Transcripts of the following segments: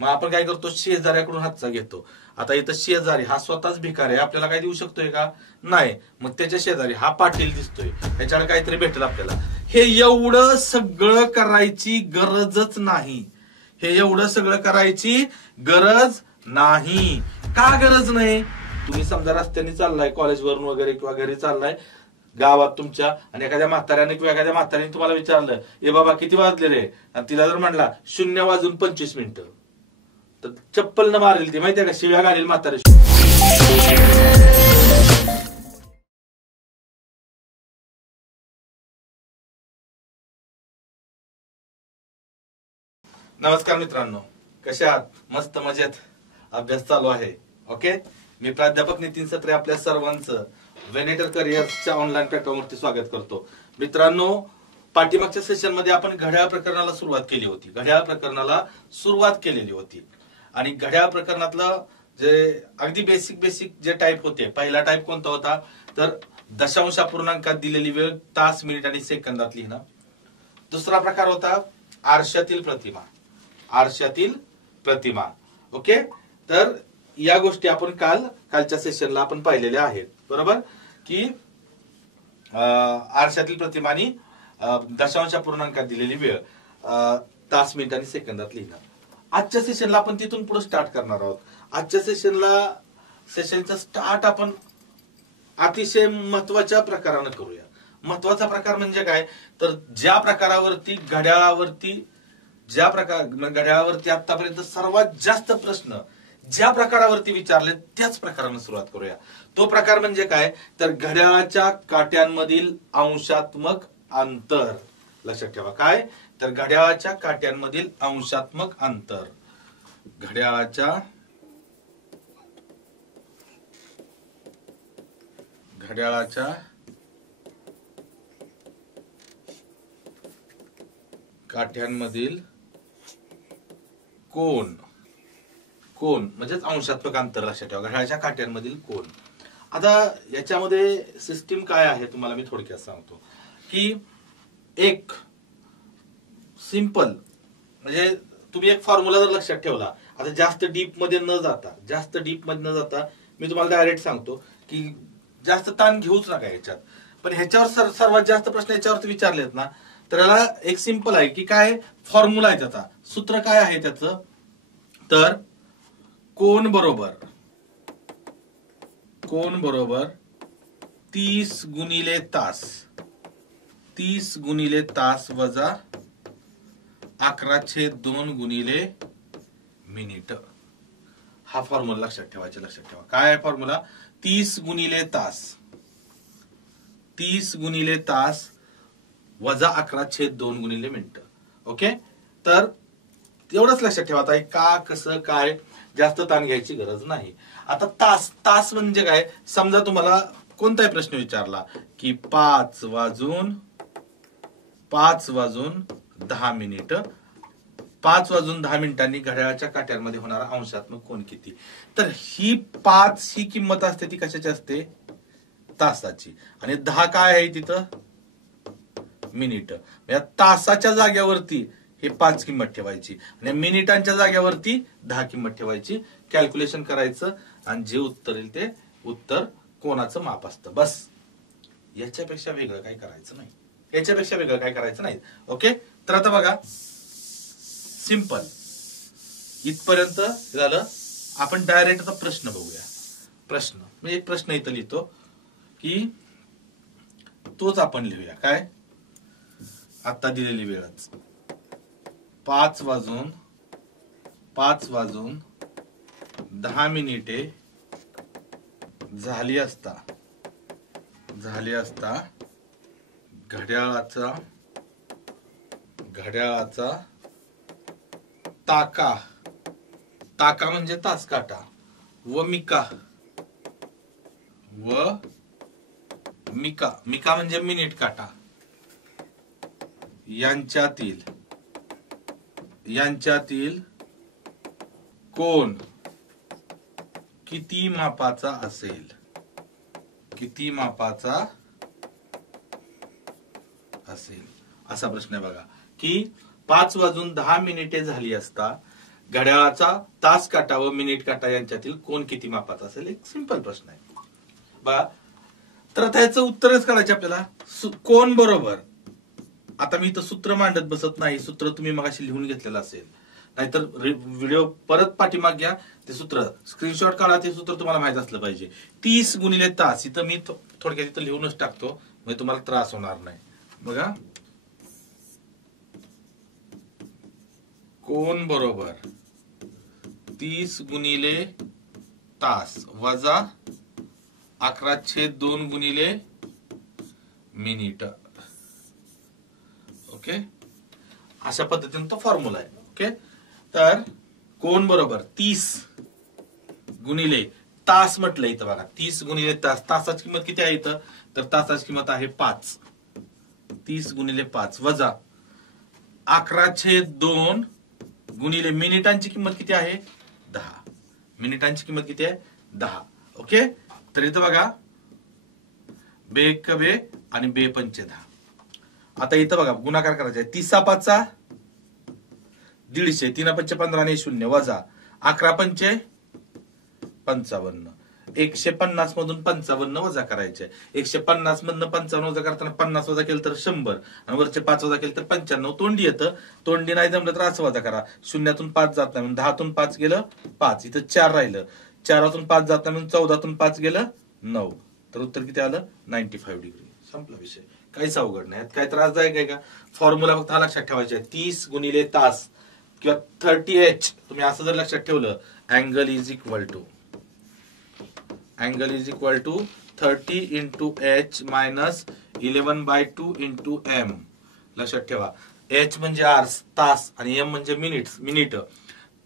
मग आपण काय करतो, शेजाऱ्याकडून हातचा घेतो. आता इथं शेजारी हा स्वतःच भिकारी आहे, आपल्याला काय देऊ शकतोय का? नाही. मग त्याच्या शेजारी हा पाटील दिसतोय, ह्याच्याकडे काहीतरी भेटेल आपल्याला. हे एवढं सगळं करायची गरजच नाही. हे एवढं सगळं करायची गरज नाही. का गरज नाही? तुम्ही समजा रस्त्याने चाललाय, कॉलेजवरून वगैरे किंवा घरी चाललाय गावात तुमच्या, आणि एखाद्या म्हाताऱ्याने किंवा एखाद्या म्हाताऱ्याने तुम्हाला विचारलं, ए बाबा किती वाजले रे? आणि तिला जर म्हणला 0:25, तर चप्पल न मारेल ती, माहितीये का? शिव्या घालेल म्हातारे. नमस्कार मित्रांनो, कसे आहात? मस्त मजेत, अभ्यास चालू आहे. ओके, मी प्राध्यापक नितीन सत्रे आपल्या सर्वांचं वेनेटर करिअर्सच्या ऑनलाईन प्लॅटफॉर्मवरती स्वागत करतो. मित्रांनो, पाठीमागच्या सेशन मध्ये आपण घड्याळ प्रकरणाला सुरुवात केलेली होती. आणि घड्याळ प्रकरणातलं जे अगदी बेसिक जे टाईप होते, पहिला टाईप कोणता होता? तर दशांश अपूर्णांकात दिलेली वेळ तास, मिनिट आणि सेकंदात लिहिणं. दुसरा प्रकार होता आरशातील प्रतिमा. ओके, तर या गोष्टी आपण कालच्या सेशनला आपण पाहिलेल्या आहेत, बरोबर? की आरशातील प्रतिमा आणि दशांश अपूर्णांकात दिलेली वेळ तास, मिनिट आणि सेकंदात लिहिणं. आजच्या सेशनला आपण तिथून पुढे स्टार्ट करणार आहोत. आजच्या सेशनचा स्टार्ट आपण अतिशय महत्वाच्या प्रकारानं करूया. महत्वाचा प्रकार म्हणजे काय? तर घड्याळावरती आतापर्यंत सर्वात जास्त प्रश्न ज्या प्रकारावरती विचारले त्याच प्रकारानं सुरुवात करूया. तो प्रकार म्हणजे काय? तर घड्याळाच्या काट्यांमधील अंशात्मक अंतर. लक्षात ठेवा, काय? तर घड्याळाच्या काट्यांमधील अंशात्मक अंतर. घड्याळाच्या काट्यांमधील कोन म्हणजेच अंशात्मक अंतर. लक्षात ठेवा, घड्याळाच्या काट्यांमधील कोन. आता याच्यामध्ये सिस्टीम काय आहे तुम्हाला मी थोडक्यात सांगतो. की एक सिंपल म्हणजे तुम्ही एक फॉर्म्युला जर लक्षात ठेवला, आता जास्त डीप मध्ये न जाता मी तुम्हाला डायरेक्ट सांगतो की जास्त ताण घेऊच नका याच्यात. पण ह्याच्यावर सर्वात जास्त प्रश्न याच्यावरती विचारलेत ना, तर याला एक सिंपल आहे की काय फॉर्म्युला आहे त्याचा, सूत्र काय आहे त्याचं? तर कोन बरोबर 30 गुणिले तास वजा 11/2 मिनिट. हा फॉर्म्युला लक्षात ठेवा. काय आहे फॉर्म्युला? 30 गुणिले तास वजा 11/2 मिनिट. ओके, तर एवढंच लक्षात ठेवा. आता का, कसं, काय, जास्त ताण घ्यायची गरज नाही. आता तास म्हणजे काय? समजा तुम्हाला कोणताही प्रश्न विचारला की 5 वाजून 10 मिनिट, 5 वाजून 10 मिनिटांनी घड्याळाच्या काट्यांमध्ये होणारा अंशात्मक कोन किती? तर ही 5 ही किंमत असते ती कशाची असते? तासाची. आणि 10 काय आहे तिथं? मिनिट. या तासाच्या जाग्यावरती हे 5 किंमत ठेवायची आणि मिनिटांच्या जाग्यावरती 10 किंमत ठेवायची. कॅल्क्युलेशन करायचं आणि जे उत्तर येईल ते उत्तर कोणाचं माप असतं. बस, याच्यापेक्षा वेगळं काय करायचं नाही. ओके, तर आता बघा, सिंपल इथपर्यंत झालं. आपण डायरेक्ट आता प्रश्न बघूया. मी एक प्रश्न इथं लिहितो की तोच आपण लिहूया. काय? आता दिलेली वेळच 5 वाजून 10 मिनिटे झाली असता घड्याळाचा ताका म्हणजे तास काटा व मिका म्हणजे मिनिट काटा यांच्यातील कोन किती मापाचा असेल? असा प्रश्न आहे बघा. की 5 वाजून 10 मिनिटे झाली असता घड्याळाचा तास काटा व मिनिट काटा यांच्यातील कोण किती मापाचा असेल? एक सिंपल प्रश्न आहे बघा. तर आता याचं उत्तरच काढायचे आपल्याला. कोण बरोबर. आता मी इथं सूत्र मांडत बसत नाही, सूत्र तुम्ही मगाशी लिहून घेतलेलं असेल, नाहीतर व्हिडिओ परत पाठीमाग घ्या, ते सूत्र स्क्रीनशॉट काढा, ते सूत्र तुम्हाला माहित असलं पाहिजे. 30 गुणिले तास इथं मी थोडक्यात इथं लिहूनच टाकतो, म्हणजे तुम्हाला त्रास होणार नाही. बघा, कोण बरोबर 30 गुणिले तास वजा 11/2 गुणिले मिनिट. ओके, अशा पद्धतीने तो फॉर्म्युला आहे. ओके, तर कोण बरोबर 30 गुणिले तास म्हटलं इथं बघा, 30 गुणिले तास. तासाची किंमत किती आहे इथं? तर तासाची किंमत आहे 5. 30 गुणिले 5 वजा 11/2 गुणिले मिनिटांची किंमत किती आहे? 10. मिनिटांची किंमत किती आहे? 10. ओके, तर इथं बघा, बे एक बे आणि बे पंचे 10. आता इथं बघा गुणाकार करायचा आहे. 30 5 150, 3 5 15 आणि 0 वजा 11 5 55. 150 मधून 55 वजा करायचे. 150 मधून 55 वजा करताना 50 वजा केलं तर 100 आणि वरचे 5 वजा केलं तर 95. तोंडी येतं, तोंडी नाही जमलं तर असं वजा करा. 0तून 5 जात नाही, 10तून 5 गेलं 5, इथं 4 राहिलं. 4तून 5 जात नाही, 14तून 5 गेलं 9. तर उत्तर किती आलं? 95 डिग्री. संपला विषय, काहीच अवघड नाही, काय त्रासदायक आहे का? फॉर्म्युला फक्त हा लक्षात ठेवायचा आहे. 30 गुणिले तास किंवा 30H तुम्ही असं जर लक्षात ठेवलं, angle is equal to 30 into H minus 11/2 into M. लक्षात ठेवा, H म्हणजे आर्स तास आणि M म्हणजे मिनिट.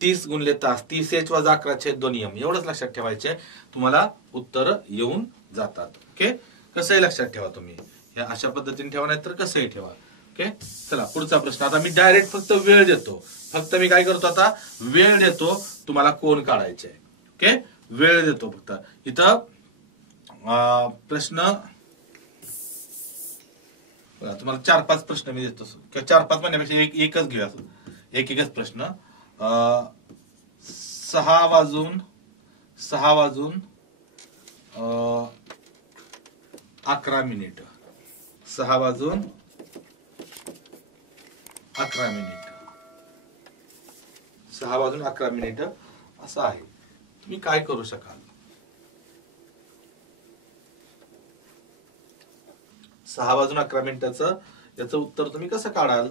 30 गुणिले तास 30H वजा 11/2 M एवढंच लक्षात ठेवायचे, तुम्हाला उत्तर येऊन जातात. ओके, कसंही लक्षात ठेवा तुम्ही, अशा पद्धतीने ठेवा, नाही तर कसंही ठेवा. ओके, चला पुढचा प्रश्न. आता मी डायरेक्ट फक्त वेळ देतो, फक्त मी काय करतो आता, वेळ देतो तुम्हाला कोण काढायचे. ओके, वेळ देतो फक्त. इथं प्रश्न तुम्हाला 4-5 प्रश्न मी देतो, 4-5 म्हणण्यापेक्षा एकच घेऊया, एकच प्रश्न. 6 वाजून 11 मिनिट. 6 वाजून 11 मिनिट. 6 वाजून 11 मिनिट असं आहे. तुम्ही काय करू शकाल? 6 वाजून 11 मिनिटाचं याचं उत्तर तुम्ही कसं काढाल?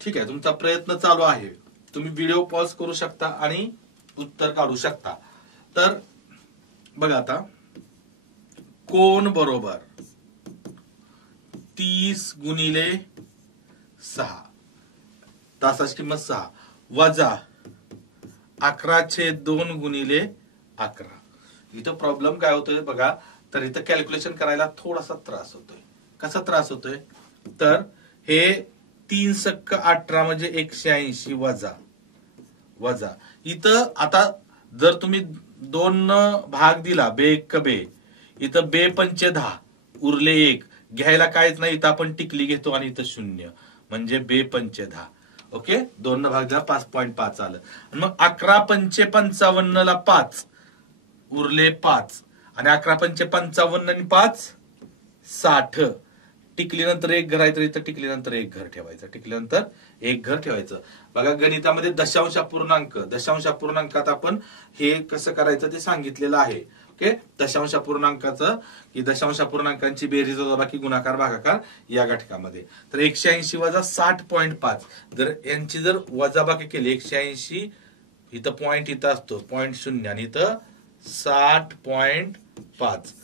ठीक आहे, तुमचा प्रयत्न चालू आहे. तुम्ही व्हिडिओ पॉज करू शकता आणि उत्तर काढू शकता. तर बघा आता, कोण बरोबर 30 गुणिले 6, तासाची किंमत 6 वजा 11/2 गुणिले 11. इथं प्रॉब्लेम काय होतोय बघा, तर इथं कॅल्क्युलेशन करायला थोडासा त्रास होतोय. कसा त्रास होतोय? तर हे 3 सक्क 18 म्हणजे 180 वजा इथं आता जर तुम्ही 2 भाग दिला, बे एक बे, इथं बे पंचे 10 उरले 1, घ्यायला काहीच नाही, इथं आपण टिकली घेतो आणि इथं 0 म्हणजे बे पंचे 10. ओके, 2 भाग दिला 5.5 आलं. मग 11 पंचे 55 ला 5 उरले 5 आणि 11 पंचे 55 आणि 5 60. टिकलीनंतर 1 घर आहे, तर इथं टिकलीनंतर 1 घर ठेवायचं, टिकलीनंतर 1 घर ठेवायचं. बघा गणितामध्ये दशांश अपूर्णांकात आपण हे कसं करायचं ते सांगितलेलं आहे. ओके, दशांश अपूर्णांकाचं की दशांश अपूर्णांकांची बेरीज वजाबाकी गुणाकार भागाकार या घटकामध्ये. तर 180 वजा 60.5 जर यांची जर वजाबाकी केली, 180 इथं पॉइंट इथं असतो 0.0 आणि इथं 60.5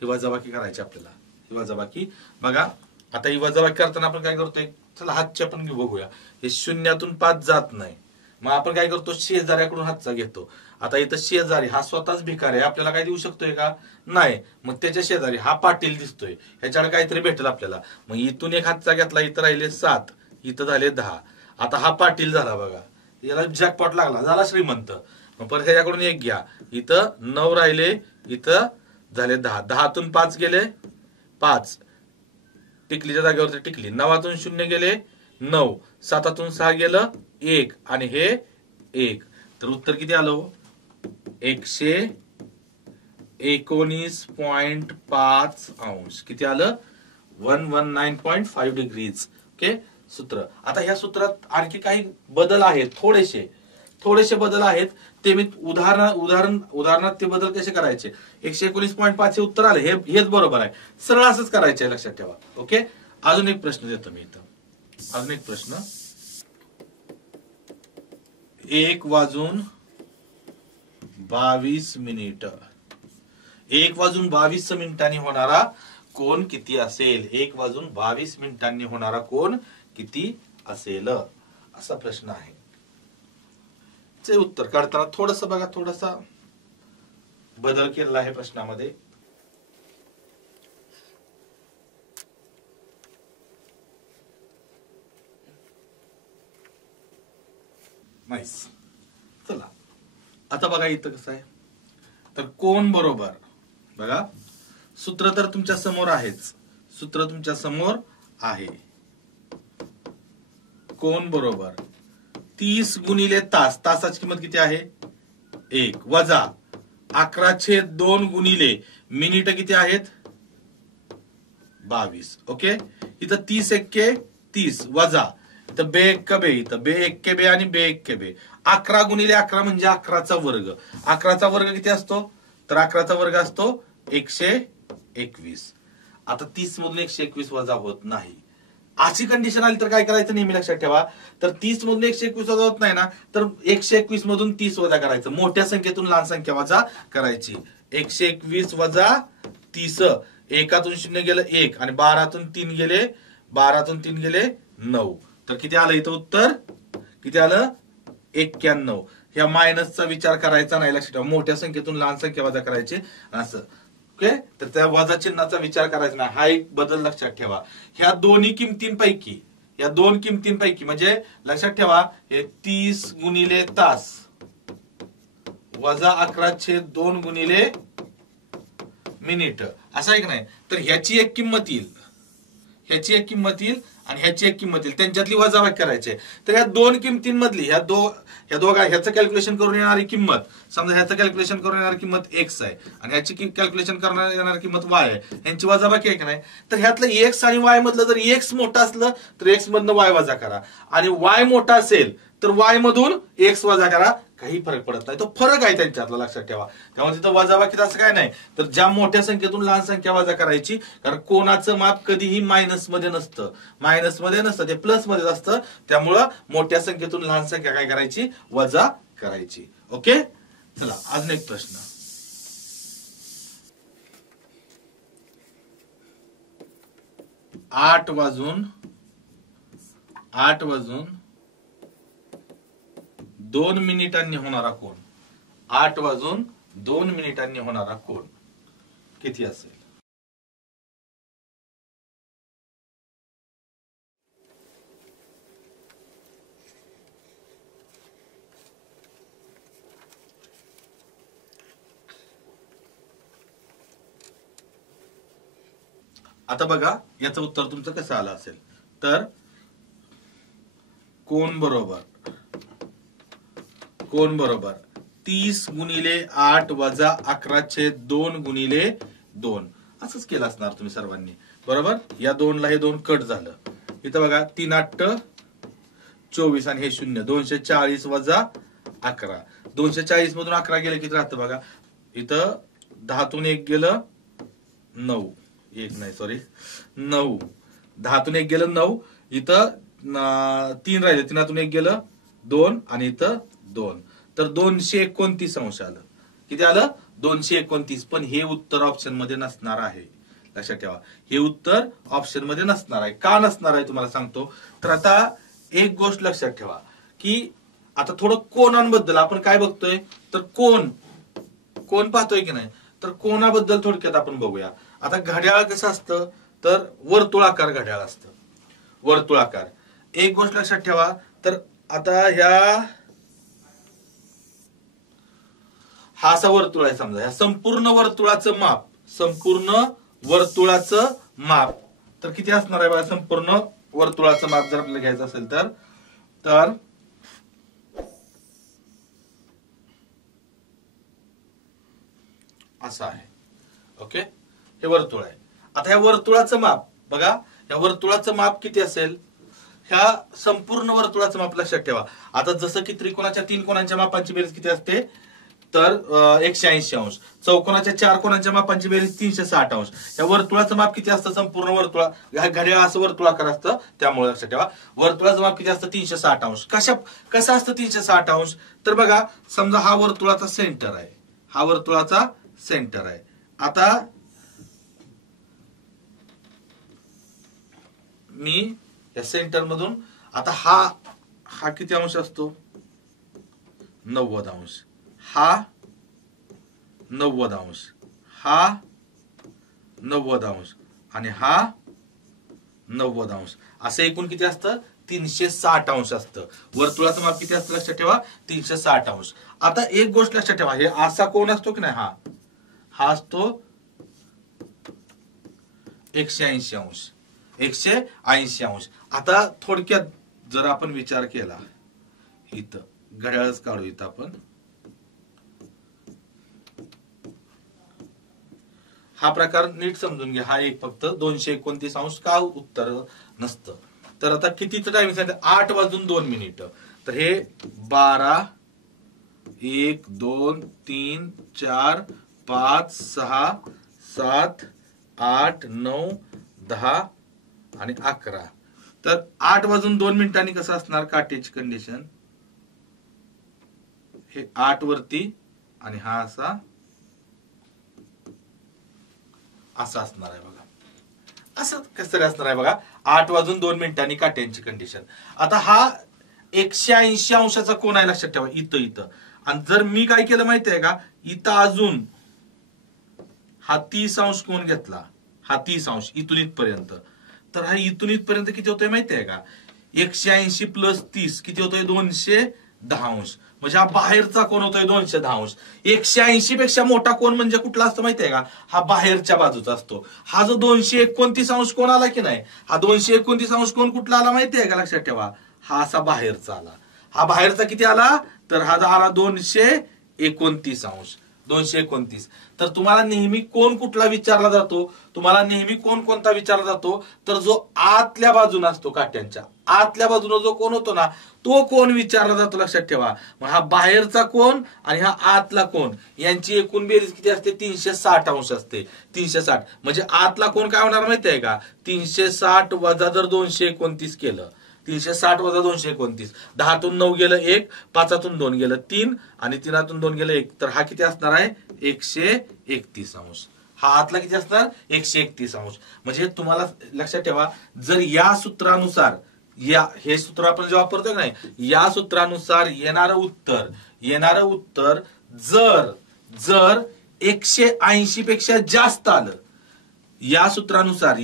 ही वजाबाकी करायची आपल्याला. ही वजाबाकी बघा, आता ही वजाबाकी करताना आपण काय करतोय, चला हातच्या पण बघूया. हे 0तून 5 जात नाही, मग आपण काय करतो, शेजाऱ्याकडून हातचा घेतो. आता इथं शेजारी हा स्वतःच भिकार आहे, आपल्याला काय देऊ शकतोय का? नाही. मग त्याच्या शेजारी हा पाटील दिसतोय, ह्याच्याकडे काहीतरी भेटेल आपल्याला. मग इथून एक हातचा घेतला, इथं राहिले 7, इथं झाले 10. आता हा पाटील झाला बघा, याला जॅकपॉट लागला, झाला श्रीमंत. मग परत ह्याच्याकडून 1 घ्या, इथं 9 राहिले, इथं झाले 10. 10तून 5 गेले 5, टिकलीच्या जागेवरती टिकली. 9तून 0 गेले 9, 7 6 गेलं 1 आणि हे 1, तर उत्तर किती आलं? 119.5 अंश. किती आलं? 119.5 डिग्रीज. ओके. सूत्र. आता ह्या सूत्रात आणखी काही बदल आहेत, थोडेसे बदल आहेत, ते मी उदाहरणात ते बदल कसे करायचे. 119.5 हे उत्तर आले, हेच बरोबर आहे. सरळ असंच करायचे, लक्षात ठेवा. ओके. अजून एक प्रश्न देतो मी इथं. अजून एक प्रश्न. 1:22 1:22 होणारा कोण किती असेल? 1:22 होणारा कोण किती असेल, असा प्रश्न आहे. चे उत्तर काढताना थोडस बघा, थोडासा बदल केलेला आहे प्रश्नामध्ये. नाईस. चला आता बघा इथं कसं आहे. तर कोण बरोबर, बघा सूत्र तर तुमच्या समोर आहेच. सूत्र तुमच्या समोर आहे. कोण बरोबर 30 गुणिले तास. तासाची किंमत किती आहे? 1 वजा 11/2 गुणिले मिनिट किती आहेत? 22. ओके. इथं 30 एक्के 30 वजा इथं बे एक्के बे, इथं बे एक्के बे आणि बे एक्के बे. 11 गुणिले 11 म्हणजे 11चा वर्ग. 11चा वर्ग किती असतो? तर 11चा वर्ग असतो 121. आता 30 मधून 121 वजा होत नाही. अशी कंडिशन आली तर काय करायचं नेहमी लक्षात ठेवा. तर 30 मधून 121 वजा होत नाही ना, तर 121 मधून 30 वजा करायचं. मोठ्या संख्येतून लहान संख्या वजा करायची. 121 वजा 30. 1तून 0 गेलं 1 आणि 12तून 3 गेले 9. तर किती आलं इथं उत्तर? किती आलं? 91. ह्या मायनसचा विचार करायचा नाही, लक्षात ठेवा. मोठ्या संख्येतून लहान संख्या वजा करायची असं. ओके. तर त्या वजा चिन्हाचा विचार करायचा नाही, हा एक बदल लक्षात ठेवा. ह्या दोन किमतींपैकी म्हणजे लक्षात ठेवा, हे 30 गुणिले तास वजा 11/2 गुणिले मिनिट, असं आहे की नाही. तर ह्याची एक किंमत येईल, ह्याची एक किंमत येईल आणि ह्याची एक किंमत येईल. त्यांच्यातली वजाबाकी करायची. तर ह्या दोन किमतींमधली ह्याचं कॅल्क्युलेशन करून येणारी किंमत, समजा ह्याचं कॅल्क्युलेशन करून येणारी किंमत x आहे आणि ह्याची कॅल्क्युलेशन करण्यात येणारी किंमत y आहे. यांची वजाबाकी आहे की नाही. तर ह्यातलं x आणि y मधलं जर x मोठा असलं तर x मधनं y वजा करा आणि y मोठा असेल तर y मधून x वजा करा. काही फरक पडत नाही, तो फरक आहे त्यांच्यातला, लक्षात ठेवा. त्यामुळे तिथं वजाबाकीत असं काय नाही. तर ज्या मोठ्या संख्येतून लहान संख्या वजा करायची, कारण कोणाचं माप कधीही मायनस मध्ये नसतं, ते प्लस मध्ये असतं. त्यामुळं मोठ्या संख्येतून लहान संख्या काय करायची? वजा करायची. ओके. चला अजून एक प्रश्न. 8 वाजून 2 मिनिटांनी होणारा कोण? 8 वाजून 2 मिनिटांनी होणारा कोण किती असेल? आता बघा याचं उत्तर तुमचं कसं आलं असेल. तर कोण बरोबर 30 गुणिले 8 वजा 11/2 गुणिले 2, असंच केलं असणार तुम्ही सर्वांनी, बरोबर. या 2 ला हे 2 कट झालं. इथं बघा 3 8 24 आणि हे 0. 240 वजा 11. 240 मधून 11 गेलं किती राहतं बघा. इथं 10तून 1 गेलं 9. 9. 10तून 1 गेलं 9. इथं 3 राहिले. 3तून 1 गेलं 2 आणि इथं 2. तर 229 अंश आलं. किती आलं? 229. पण हे उत्तर ऑप्शन मध्ये नसणार आहे, लक्षात ठेवा. हे उत्तर ऑप्शन मध्ये नसणार आहे. का नसणार आहे तुम्हाला सांगतो. तर आता एक गोष्ट लक्षात ठेवा की आता थोडं कोणांबद्दल आपण काय बघतोय. तर कोण पाहतोय की नाही. तर कोणाबद्दल थोडक्यात आपण बघूया. आता घड्याळ कसं असतं, तर वर्तुळाकार घड्याळ असतं, वर्तुळाकार. एक गोष्ट लक्षात ठेवा. तर आता हा असा वर्तुळ आहे समजा. ह्या संपूर्ण वर्तुळाचं माप तर किती असणार आहे बघा. संपूर्ण वर्तुळाचं माप जर आपल्याला घ्यायचं असेल तर असं आहे. ओके, हे वर्तुळ आहे. आता ह्या वर्तुळाचं माप बघा, या वर्तुळाचं माप किती असेल? ह्या संपूर्ण वर्तुळाचं माप लक्षात ठेवा. आता जसं की त्रिकोणाच्या 3 कोणांच्या मापांची बेरीज किती असते? तर 180 अंश. चौकोनाच्या 4 कोणांच्या मापांची बेरीज 360 अंश. या वर्तुळाचं माप किती असतं? संपूर्ण वर्तुळा घड्याळ असं वर्तुळाकार असतं, त्यामुळे लक्षात ठेवा वर्तुळाचं माप किती असतं? 360 अंश. कसं असतं 360 अंश? तर बघा, समजा हा वर्तुळाचा सेंटर आहे, हा वर्तुळाचा सेंटर आहे. आता मी या सेंटर मधून आता हा किती अंश असतो? 90 अंश. हा 90 अंश, हा 90 अंश आणि हा 90 अंश. असं एकूण किती असतं? 360 अंश असतं. वर्तुळाचं माप किती असतं लक्षात ठेवा? 360 अंश. आता एक गोष्ट लक्षात ठेवा, हे असा कोण असतो की नाही, हा असतो 180 अंश. 180 अंश. आता थोडक्यात जर आपण विचार केला, इथं घड्याळच काढू, इथं आपण हा प्रकार नीट समजून घ्या. हा एक फक्त 229 अंश का उत्तर नसतं. तर आता कितीचं टायमिंग सांगितलं? 8 वाजून 2 मिनिटं. तर हे 12, 1, 2, 3, 4, 5, 6, 7, 8, 9, 10 आणि 11. तर 8 वाजून 2 मिनिटांनी कसं असणार काटेची कंडिशन? हे 8 वरती आणि हा असा असणार आहे बघा. असं कसं तरी असणार आहे बघा. 8 वाजून 2 मिनिटांनी काट्यांची कंडिशन. आता हा 180 अंशाचा कोण आहे लक्षात ठेवा, इथं. आणि जर मी काय केलं माहितीये का, इथं अजून हा 30 अंश कोण घेतला, हा 30 अंश इथून इथपर्यंत, तर हा इथून इथपर्यंत किती होतोय माहितीये का? 180 प्लस 30 किती होतोय? 210 अंश. म्हणजे हा बाहेरचा कोण होतोय 210 अंश. 180 पेक्षा मोठा कोण म्हणजे कुठला असतो माहितीये का? हा बाहेरच्या बाजूचा असतो. हा जो 229 अंश कोण आला की नाही, हा 229 अंश कोण कुठला आला माहितीये का? लक्षात ठेवा, हा असा बाहेरचा आला. हा बाहेरचा किती आला? तर हा आला 229 अंश. 229. तर तुम्हाला नेहमी कोण कुठला विचारला जातो? तुम्हाला नेहमी कोणता विचारला जातो? तर जो आतल्या बाजून असतो, काट्यांच्या आतल्या बाजूला जो कोण होतो ना, तो कोण विचारला जातो लक्षात ठेवा. मग हा बाहेरचा कोण आणि हा आतला कोण यांची एकूण बेरीज किती असते? 360 अंश असते. 360 म्हणजे आतला कोण काय होणार माहितीये का? 360 वजा जर 229 केलं, 360 वजा 229, 10तून 9 गेलं 1, 5तून 2 गेलं 3 आणि 3तून 2 गेलं 1, तर हा किती असणार आहे? 131 अंश. हा आतला किती असणार? 131 अंश. म्हणजे तुम्हाला लक्षात ठेवा, जर या सूत्रानुसार, हे सूत्र आपण जे वापरतोय नाही, या सूत्रानुसार येणारं उत्तर जर 180 पेक्षा जास्त आलं, या सूत्रानुसार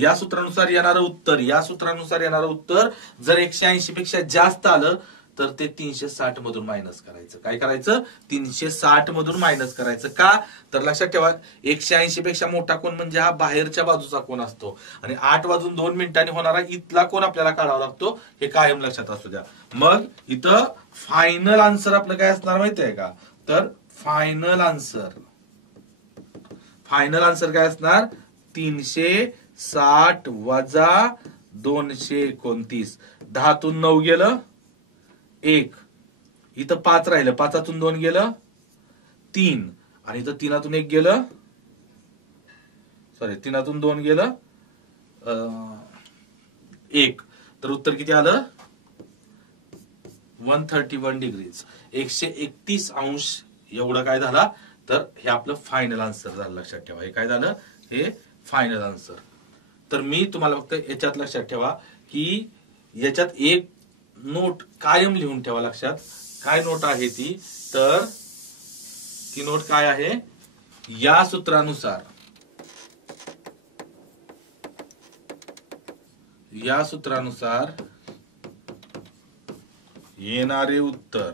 येणारं उत्तर जर 180 पेक्षा जास्त आलं, तर ते 360 मधून मायनस करायचं. काय करायचं? 360 मधून मायनस करायचं. का? तर लक्षात ठेवा, 180 पेक्षा मोठा कोण म्हणजे हा बाहेरच्या बाजूचा कोण असतो. आणि 8 वाजून 2 मिनिटांनी होणारा इथला कोण आपल्याला काढावा लागतो, हे कायम लक्षात असू द्या. मग इथं फायनल आन्सर आपलं काय असणार माहितीये का? तर फायनल आन्सर काय असणार? 360 वजा 229. 10तून 9 गेलं 1, इथं 5 राहिलं, 5तून 2 गेलं 3 आणि इथं 3तून 1 गेलं, 3तून 2 गेलं 1. तर उत्तर किती आलं? 131 डिग्रीज. 131 अंश एवढं काय झाला? तर हे आपलं फायनल आन्सर झालं. लक्षात ठेवा, हे काय झालं? हे फायनल आन्सर. तर मी तुम्हाला फक्त याच्यात लक्षात ठेवा की याच्यात एक नोट कायम लिहून ठेवा लक्षात. काय नोट आहे ती? तर ती नोट काय आहे? या सूत्रानुसार येणारे उत्तर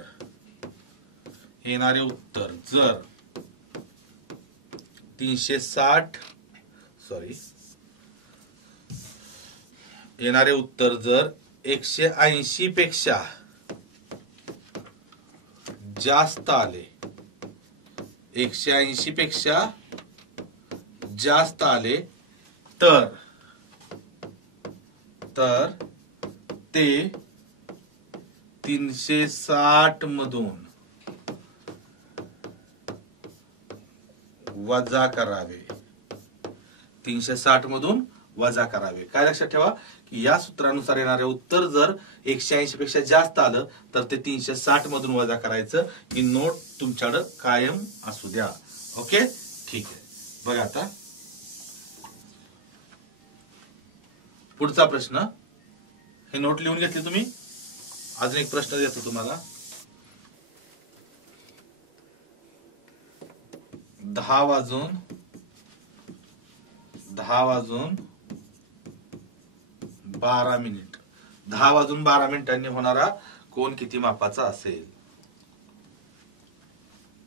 जर 360 येणारे उत्तर जर 180 पेक्षा जास्त आले, 180 पेक्षा जास्त आले तर ते 360 मधून वजा करावे. 360 मधून वजा करावे. काय लक्षात ठेवा की या सूत्रानुसार येणारे उत्तर जर 180 पेक्षा जास्त आलं तर ते 360 मधून वजा करायचं. ही नोट तुमच्याकडे कायम असू द्या. ओके, ठीक आहे. बघा आता पुढचा प्रश्न. हे नोट लिहून घेतली तुम्ही. अजून एक प्रश्न देतो तुम्हाला. 10 वाजून 12 मिनिट. 10 वाजून 12 मिनिटांनी होणारा कोण किती मापाचा असेल?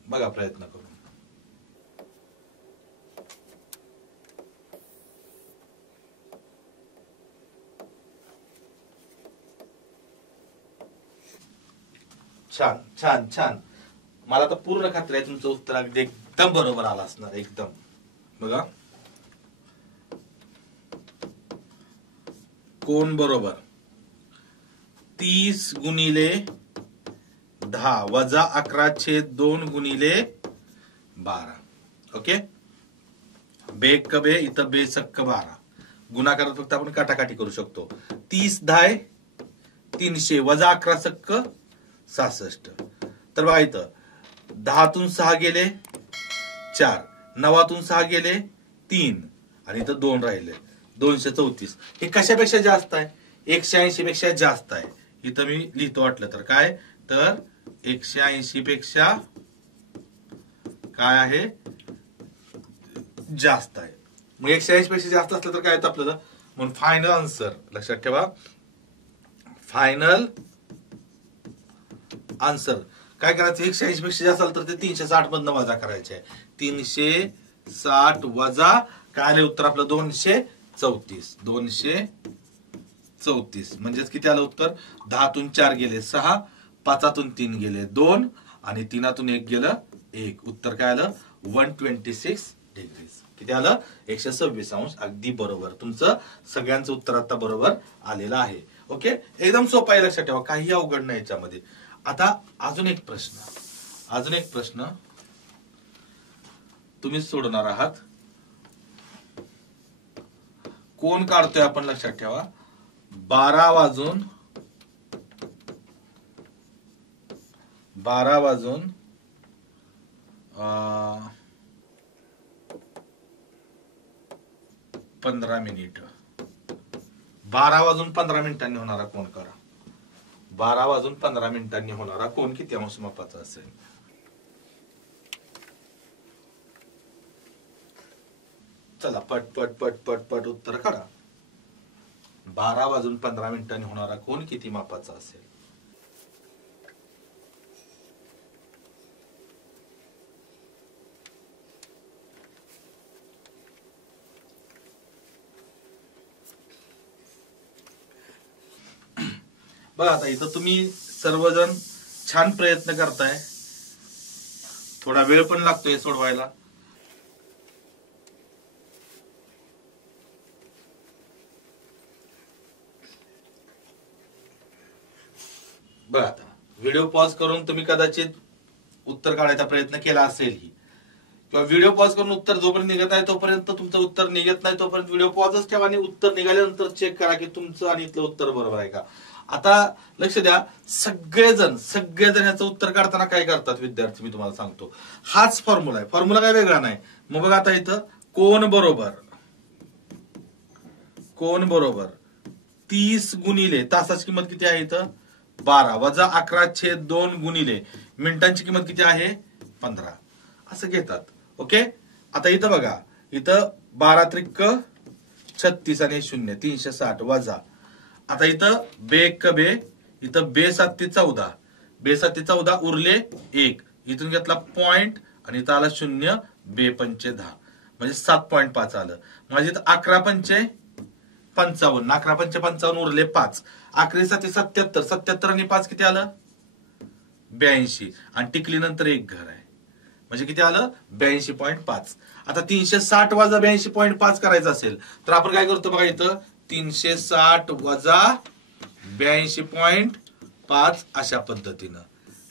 बघा प्रयत्न करून. छान छान छान. मला तर पूर्ण खात्री आहे तुमचं उत्तर अगदी एकदम बरोबर आलं असणार. एकदम. बघा कोण बरोबर. 30 गुणिले 10 वजा 11/2 गुणिले 12. ओके, बेक बे इथं बेसक्क 12. गुणाकारात फक्त आपण काटाकाटी करू शकतो. 30 10 300 वजा 11 सक्क 66. तर बघा इथं 10तून 6 गेले 4, 9तून 6 गेले 3 आणि इथं 2 राहिले 234. हे कशापेक्षा जास्त आहे? 180 पेक्षा जास्त आहे. इथं मी लिहितो वाटलं तर काय, तर 180 पेक्षा काय आहे? जास्त आहे. मग 180 पेक्षा जास्त असलं तर काय येतं आपल्याला? म्हणून फायनल आन्सर लक्षात ठेवा. फायनल आन्सर काय करायचं? 180 पेक्षा जास्त असेल तर ते 360 मधनं वजा करायचे आहे. 360 वजा काय आले उत्तर आपलं? 234. 234 म्हणजेच किती आलं उत्तर? 10तून 4 गेले 6, 5तून 3 गेले 2 आणि 3तून 1 गेलं 1. उत्तर काय आलं? 126 डिग्रीज. किती आलं? 126 अंश. अगदी बरोबर. तुमचं सगळ्यांचं उत्तर आता बरोबर आलेलं आहे. ओके, एकदम सोपं आहे. लक्षात ठेवा, काही अवघड नाही याच्यामध्ये. आता अजून एक प्रश्न तुम्ही सोडणार आहात. कोण काढतोय आपण? लक्षात ठेवा. 12 वाजून 15 मिनिट. 12 वाजून 15 मिनिटांनी होणारा कोण करा. 12 वाजून 15 मिनिटांनी होणारा कोण किती अंश मापाचा असेल? चला पट पट पट पट पट उत्तर करा. 12 वाजून 15 मिनिटांनी होणारा कोण किती मापाचा असेल? बघा आता इथं तुम्ही सर्वजण छान प्रयत्न करताय. थोडा वेळ पण लागतोय सोडवायला. बघा आता व्हिडिओ पॉज करून तुम्ही कदाचित उत्तर काढायचा प्रयत्न केला असेल ही, किंवा व्हिडिओ पॉज करून उत्तर जोपर्यंत निघत आहे तोपर्यंत तुमचं उत्तर निघत नाही तोपर्यंत व्हिडिओ पॉजच ठेवा आणि उत्तर निघाल्यानंतर चेक करा की तुमचं आणि इथलं उत्तर बरोबर आहे का. आता लक्ष द्या, सगळेजण ह्याचं उत्तर काढताना काय करतात विद्यार्थी, मी तुम्हाला सांगतो. हाच फॉर्म्युला आहे. फॉर्म्युला काय वेगळा नाही. मग बघा आता इथं कोण बरोबर 30 गुणिले तासाची किंमत किती आहे इथं? 12 वजा 11/2 गुणिले मिनिटांची किंमत किती आहे? 15. असं घेतात. ओके, आता इथं बघा, इथं 12 त्रिक 36 आणि 0 360 वजा. आता इथं बे इथं बे 7 ते 14 14 उरले 1. इथून घेतला पॉइंट आणि इथं आला 0 बे 5 10 म्हणजे 7.5 आलं. म्हणजे इथं 11 पंचे 55, 11 पंचे 55 उरले 5, 11 7 77, 77 आणि 5 किती आलं 82, आणि टिकली नंतर एक घर आहे म्हणजे किती आलं 82.5. आता 360 वजा 82.5 करायचं असेल तर आपण काय करतो बघा इथं 360 वजा 82.5 अशा पद्धतीनं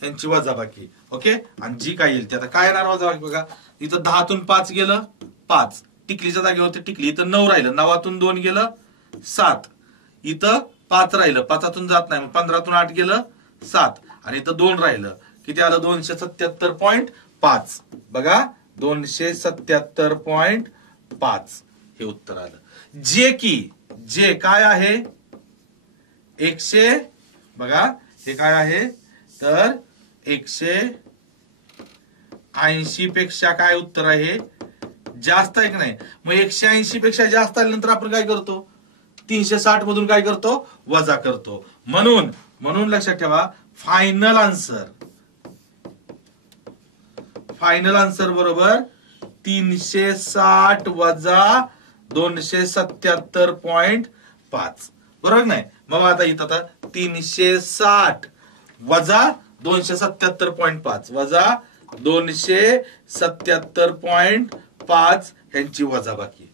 यांची वजाबाकी. ओके, आणि जी काय येईल ते आता काय येणार वजाबाकी बघा. इथं 10 तून 5 गेलं 5, टिकलीच्या जागेवरती टिकली, इथं 9 राहिलं, 9तून 2 गेलं 7, इथं 5 राहिलं, 5तून जात नाही, 15तून 8 गेलं 7, आणि इथं 2 राहिलं, किती आलं 277.5. बघा 277.5 हे उत्तर आलं. जे काय आहे 100, बघा हे काय आहे तर 180 पेक्षा काय उत्तर आहे जास्त आहे की नाही. मग 180 पेक्षा जास्त आल्यानंतर आपण काय करतो 360 मधून काय करतो वजा करतो. म्हणून लक्षात ठेवा फायनल आन्सर बरोबर 360 वजा 277.5 बरोबर नाही. मग आता इथं आता 360 वजा 277.5 वजा 277.5 ह्यांची वजाबाकी.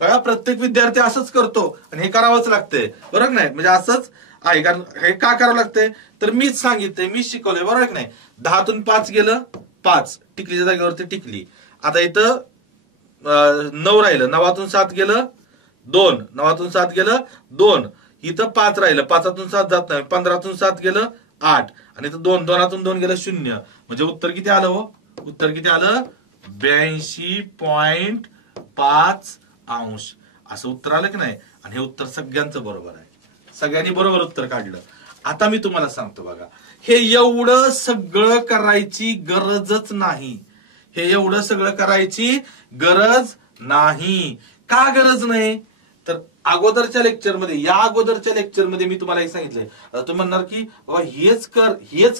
बघा प्रत्येक विद्यार्थी असंच करतो आणि हे करावंच लागतंय बरोबर नाही. म्हणजे असंच आहे कारण हे का करावं लागतंय तर मीच सांगितलंय, मीच शिकवलंय बरोबर नाही. 10तून 5 गेलं 5, टिकलीच्या जागेवरती टिकली. आता इथं 9 राहिलं, 9तून 7 गेलं 2, 9तून 7 गेलं 2, इथं 5 राहिलं, 5तून 7 जात नाही, 15तून 7 गेलं 8, आणि इथं 2 2 गेलं 0. म्हणजे उत्तर किती आलं हो, उत्तर किती आलं 82.5 अंश असं उत्तर आलं की नाही. आणि हे उत्तर सगळ्यांचं बरोबर आहे, सगळ्यांनी बरोबर उत्तर काढलं. आता मी तुम्हाला सांगतो बघा, हे एवढं सगळं करायची गरजच नाही. हे एवढं सगळं करायची गरज नाही. का गरज नाही तर अगोदरच्या लेक्चरमध्ये मी तुम्हाला एक सांगितलंय. आता तुम्ही म्हणणार की बाबा हेच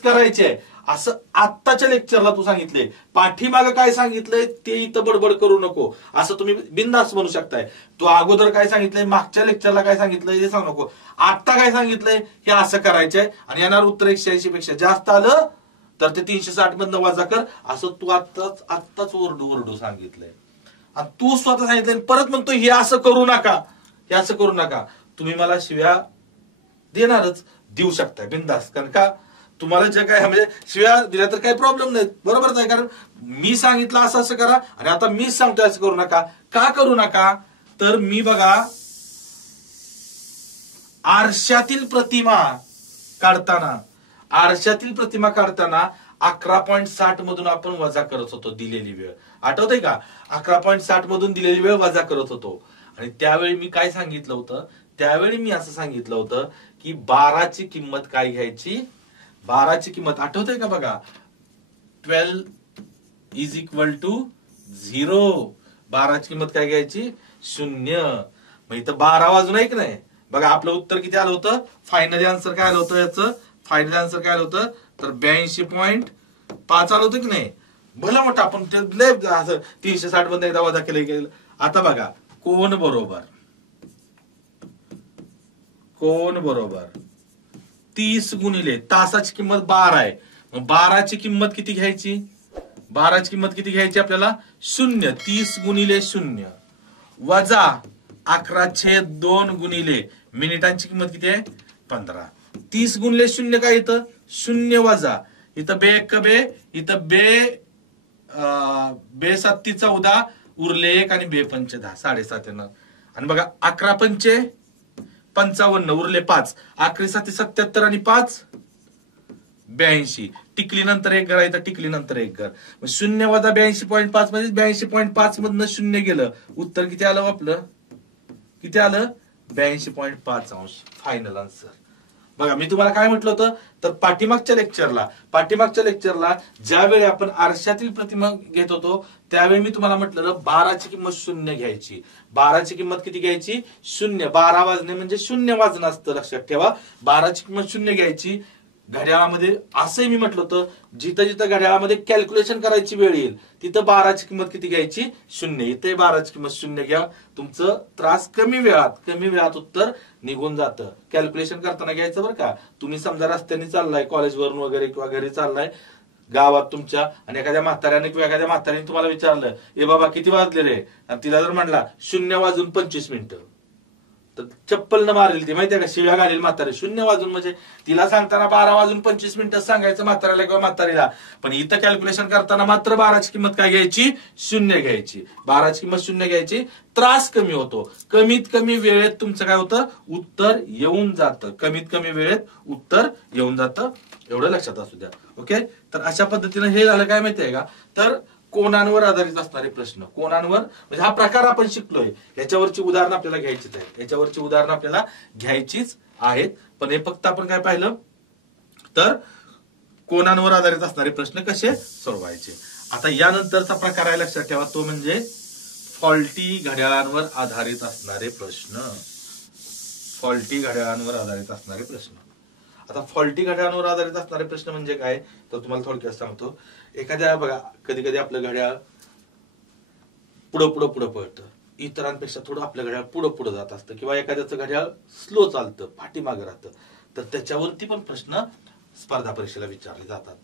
करायचे आहे असं आत्ताच्या लेक्चरला तू सांगितले, पाठीमागं काय सांगितलंय ते इथं बडबड करू नको असं तुम्ही बिनधास्त म्हणू शकताय. तू अगोदर काय सांगितलंय, मागच्या लेक्चरला काय सांगितलंय ते सांगू नको. आता काय सांगितलंय हे असं करायचंय आणि येणार उत्तर 180 पेक्षा जास्त आलं तर ते 360 मधनं वजा कर असं तू आत्ताच ओरडू सांगितलंय. आणि तू स्वतः सांगितलंय परत म्हणतो हे असं करू नका, हे असं करू नका. तुम्ही मला शिव्या देऊ शकताय बिनधास्त, कारण का तुम्हाला जे काय म्हणजे शिव्या दिल्या तर काही प्रॉब्लेम नाही बरोबर नाही. कारण मी सांगितलं असं करा आणि आता मीच सांगतोय असं करू नका. का करू नका तर मी बघा आरशातील प्रतिमा काढताना 11.60 मधून आपण वजा करत होतो दिलेली वेळ, आठवतंय का 11.60 मधून दिलेली वेळ वजा करत होतो. आणि त्यावेळी मी काय सांगितलं होतं, त्यावेळी मी असं सांगितलं होतं की 12ची किंमत काय घ्यायची, 12ची किंमत आठवतंय का बघा 12 इज इक्वल टू 0. 12ची किंमत काय घ्यायची 0. मग इथं 12 वाजून आहे की नाही. बघा आपलं उत्तर किती आलं होतं, फायनल आन्सर काय आलं होतं याचं, फायनल आन्सर काय आलं होतं तर 82.5 आलं होतं की नाही. भला मोठा आपण 360 मध्ये एकदा वजा केलं. आता बघा कोण बरोबर 30 गुणिले तासाची किंमत 12 आहे. मग 12ची किंमत किती घ्यायची, 12ची किंमत किती घ्यायची आपल्याला 0. 30 गुणिले 0 वजा 11/2 गुणिले मिनिटांची किंमत किती आहे 15. 30 गुणिले 0 काय येतं 0 वजा इथं बे 1 बे, इथं बे 7 14 उरले 1 आणि बे 5 10 7.5 येणार. आणि बघा 11 पंचे 55 उरले 5, 11 7 77 आणि 5 82. टिकली नंतर एक घर आहे तर टिकली नंतर एक घर. 0 वजा 82.5 म्हणजे 82.5 मधनं 0 गेलं. उत्तर किती आलं आपलं, किती आलं 82.5 अंश. Final answer. बघा मी तुम्हाला काय म्हटलं होतं तर पाठीमागच्या लेक्चरला ज्यावेळी आपण आरशातील प्रतिमा घेत होतो त्यावेळी मी तुम्हाला म्हटलं 12ची किंमत 0 घ्यायची. 12ची किंमत किती घ्यायची 0. 12 वाजणे म्हणजे 0 वाजणं असतं लक्षात ठेवा. 12ची किंमत 0 घ्यायची. घड्याळामध्ये असंही मी म्हटलं होतं, जिथं जिथं घड्याळामध्ये कॅल्क्युलेशन करायची वेळ येईल तिथं 12ची किंमत किती घ्यायची? 0. इथे 12ची किंमत 0 घ्या. तुमचं त्रास कमी वेळात उत्तर निघून जातं. कॅल्क्युलेशन करताना घ्यायचं बरं का. तुम्ही समजा रस्त्याने चाललाय, कॉलेजवरून वगैरे किंवा घरी चाललाय गावात तुमच्या, आणि एखाद्या म्हाताऱ्याने किंवा एखाद्या म्हाताऱ्याने तुम्हाला विचारलं, ए बाबा किती वाजले रे? आणि तिला जर म्हणला 0:25, तर चप्पल न मारेल ती, माहितीये का, शिव्या घालेल म्हातारे. 0 म्हणजे तिला सांगताना 12:25 सांगायचं म्हाताऱ्याला किंवा म्हातारीला. पण इथं कॅल्क्युलेशन करताना मात्र 12ची किंमत काय घ्यायची? 0 घ्यायची. 12ची किंमत 0 घ्यायची. त्रास कमी होतो. कमीत कमी वेळेत तुमचं काय होतं? उत्तर येऊन जातं. कमीत कमी वेळेत उत्तर येऊन जातं. एवढं लक्षात असू द्या. ओके. तर अशा पद्धतीनं हे झालं. काय माहितीये का, तर कोणांवर आधारित असणारे प्रश्न. कोणांवर म्हणजे हा प्रकार आपण शिकलोय, याच्यावरची उदाहरणं आपल्याला घ्यायचीच आहेत. याच्यावरची उदाहरणं आपल्याला घ्यायचीच आहेत. पण हे फक्त आपण काय पाहिलं, तर कोणांवर आधारित असणारे प्रश्न कसे सोडवायचे. आता यानंतरचा प्रकार आहे, लक्षात ठेवा, तो म्हणजे फॉल्टी घड्याळांवर आधारित असणारे प्रश्न. फॉल्टी घड्याळांवर आधारित असणारे प्रश्न. आता फॉल्टी घड्याळांवर आधारित असणारे प्रश्न म्हणजे काय, तर तुम्हाला थोडक्यात सांगतो. एखाद्या बघा, कधी कधी आपलं घड्याळ पुढं पुढं पुढं पळतं, इतरांपेक्षा थोडं आपलं घड्याळ पुढं पुढं जात असतं, किंवा एखाद्याचं घड्याळ स्लो चालतं, पाठीमागं राहतं. तर त्याच्यावरती पण प्रश्न स्पर्धा परीक्षेला विचारले जातात.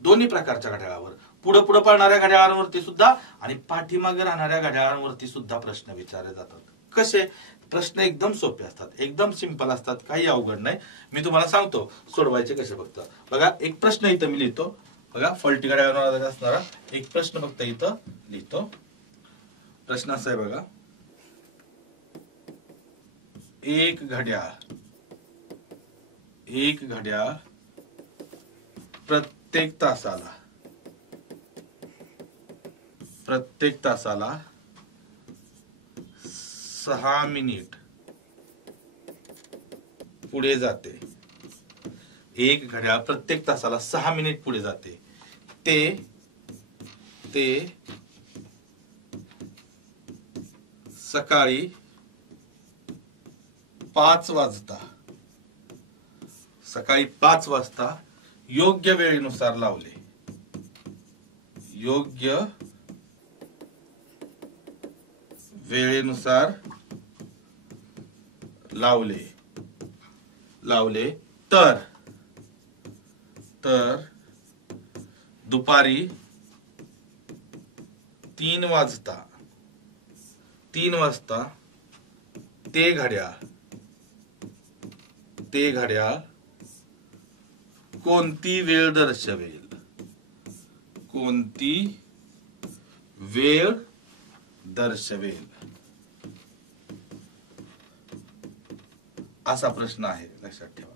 दोन्ही प्रकारच्या घड्याळावर, पुढं पुढं पळणाऱ्या घड्याळांवरती सुद्धा आणि पाठीमागे राहणाऱ्या घड्याळांवरती सुद्धा प्रश्न विचारले जातात. कसे? प्रश्न एकदम सोपे असतात, एकदम सिंपल असतात, काही अवघड नाही. मी तुम्हाला सांगतो सोडवायचे कसे. फक्त बघा, एक प्रश्न इथं मी लिहितो. बघा, फॉल्टी घड्याळावर आधारित असणारा एक प्रश्न फक्त इथं लिहितो. प्रश्न असा आहे बघा, एक घड्याळ प्रत्येक तासाला 6 मिनिट पुढे जाते. एक घड्याळ प्रत्येक तासाला 6 मिनिट पुढे जाते. ते सकाळी 5 वाजता योग्य वेळेनुसार लावले. योग्य वेळेनुसार लावले तर दुपारी 3 वाजता ते घड्याळ कोणती वेळ दर्शवेल असा प्रश्न आहे. लक्षात ठेवा.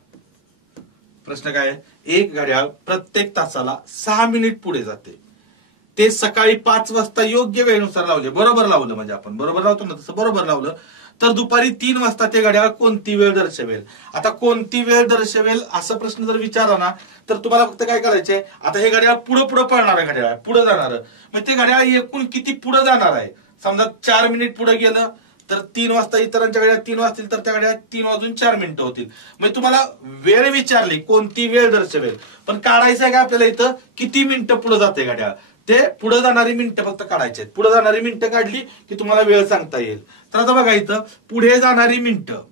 प्रश्न काय आहे? एक घड्याळ प्रत्येक तासाला 6 मिनिट पुढे जाते. ते सकाळी 5 वाजता योग्य वेळेनुसार लावले. बरोबर लावलं म्हणजे आपण बरोबर लावतो ना, तसं बरोबर लावलं तर दुपारी 3 वाजता ते घड्याळ कोणती वेळ दर्शवेल. आता कोणती वेळ दर्शवेल असा प्रश्न जर विचारला ना, तर तुम्हाला फक्त काय करायचंय, आता हे घड्याळ पुढे पुढे पळणार घड्याळ पुढे जाणार, मग ते घड्याळ एकूण किती पुढे जाणार आहे. समजा 4 मिनिट पुढे गेलं तर 3 वाजता इतरांच्या घड्याळ 3 वाजतील, तर त्या घड्याळ 3:04 होतील. म्हणजे तुम्हाला वेळ विचारली, कोणती वेळ दर्शवेल, पण काढायचं आहे का आपल्याला इथं किती मिनिटं पुढे जाते घड्याळ. ते पुढे जाणारी मिनिटं फक्त काढायचे आहेत. पुढे जाणारी मिनिटं काढली की तुम्हाला वेळ सांगता येईल. तर आता बघा इथं पुढे जाणारी मिनिटं,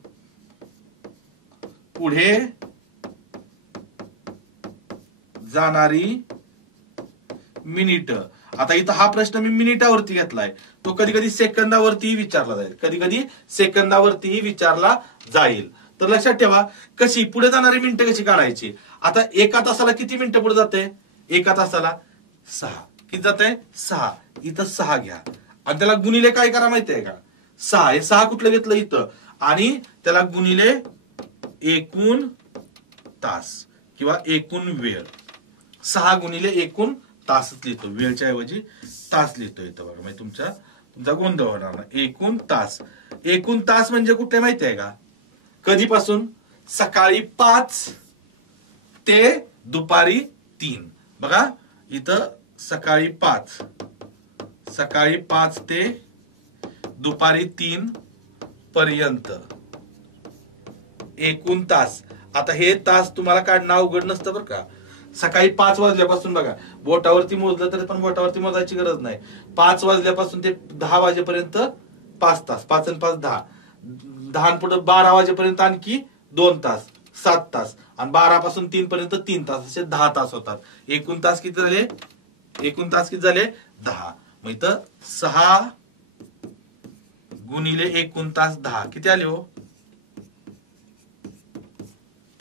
आता इथं हा प्रश्न मी मिनिटावरती घेतलाय, तो कधी कधी सेकंदावरतीही विचारला जाईल. तर लक्षात ठेवा, कशी पुढे जाणारी मिनिटं कशी काढायची. आता एका तासाला किती मिनिटं पुढे जाते? एका तासाला 6. किती जाते? 6. इथं 6 घ्या आणि त्याला गुणिले काय करा माहितीये का? 6. हे 6 कुठलं घेतलं इथं, आणि त्याला गुणिले एकूण तास किंवा एकूण वेळ. 6 गुणिले एकूण तासच लिहितो, वेळच्या ऐवजी तास लिहितो इथं बघा. म्हणजे तुमचा गोंधळ होणार नाही. एकूण तास म्हणजे कुठे माहितीये का? कधीपासून? सकाळी 5 ते दुपारी 3. बघा इथं सकाळी 5 ते दुपारी 3 पर्यंत एकूण तास. आता हे तास तुम्हाला काढणं अवघड नसतं बरं का. सकाळी 5 वाजल्यापासून बघा, बोटावरती मोजलं तरी पण बोटावरती मोजायची गरज नाही. 5 वाजल्यापासून ते 10 वाजेपर्यंत 5 तास, 5 आणि 5 10, 10 पुढे 12 वाजेपर्यंत आणखी 2 तास, 7 तास, आणि 12 पासून 3 पर्यंत 3 तास, असे 10 तास होतात. एकूण तास किती झाले? एकूण तास किती झाले? 10. मग इथं 6 गुणिले एकूण तास 10 किती आले हो?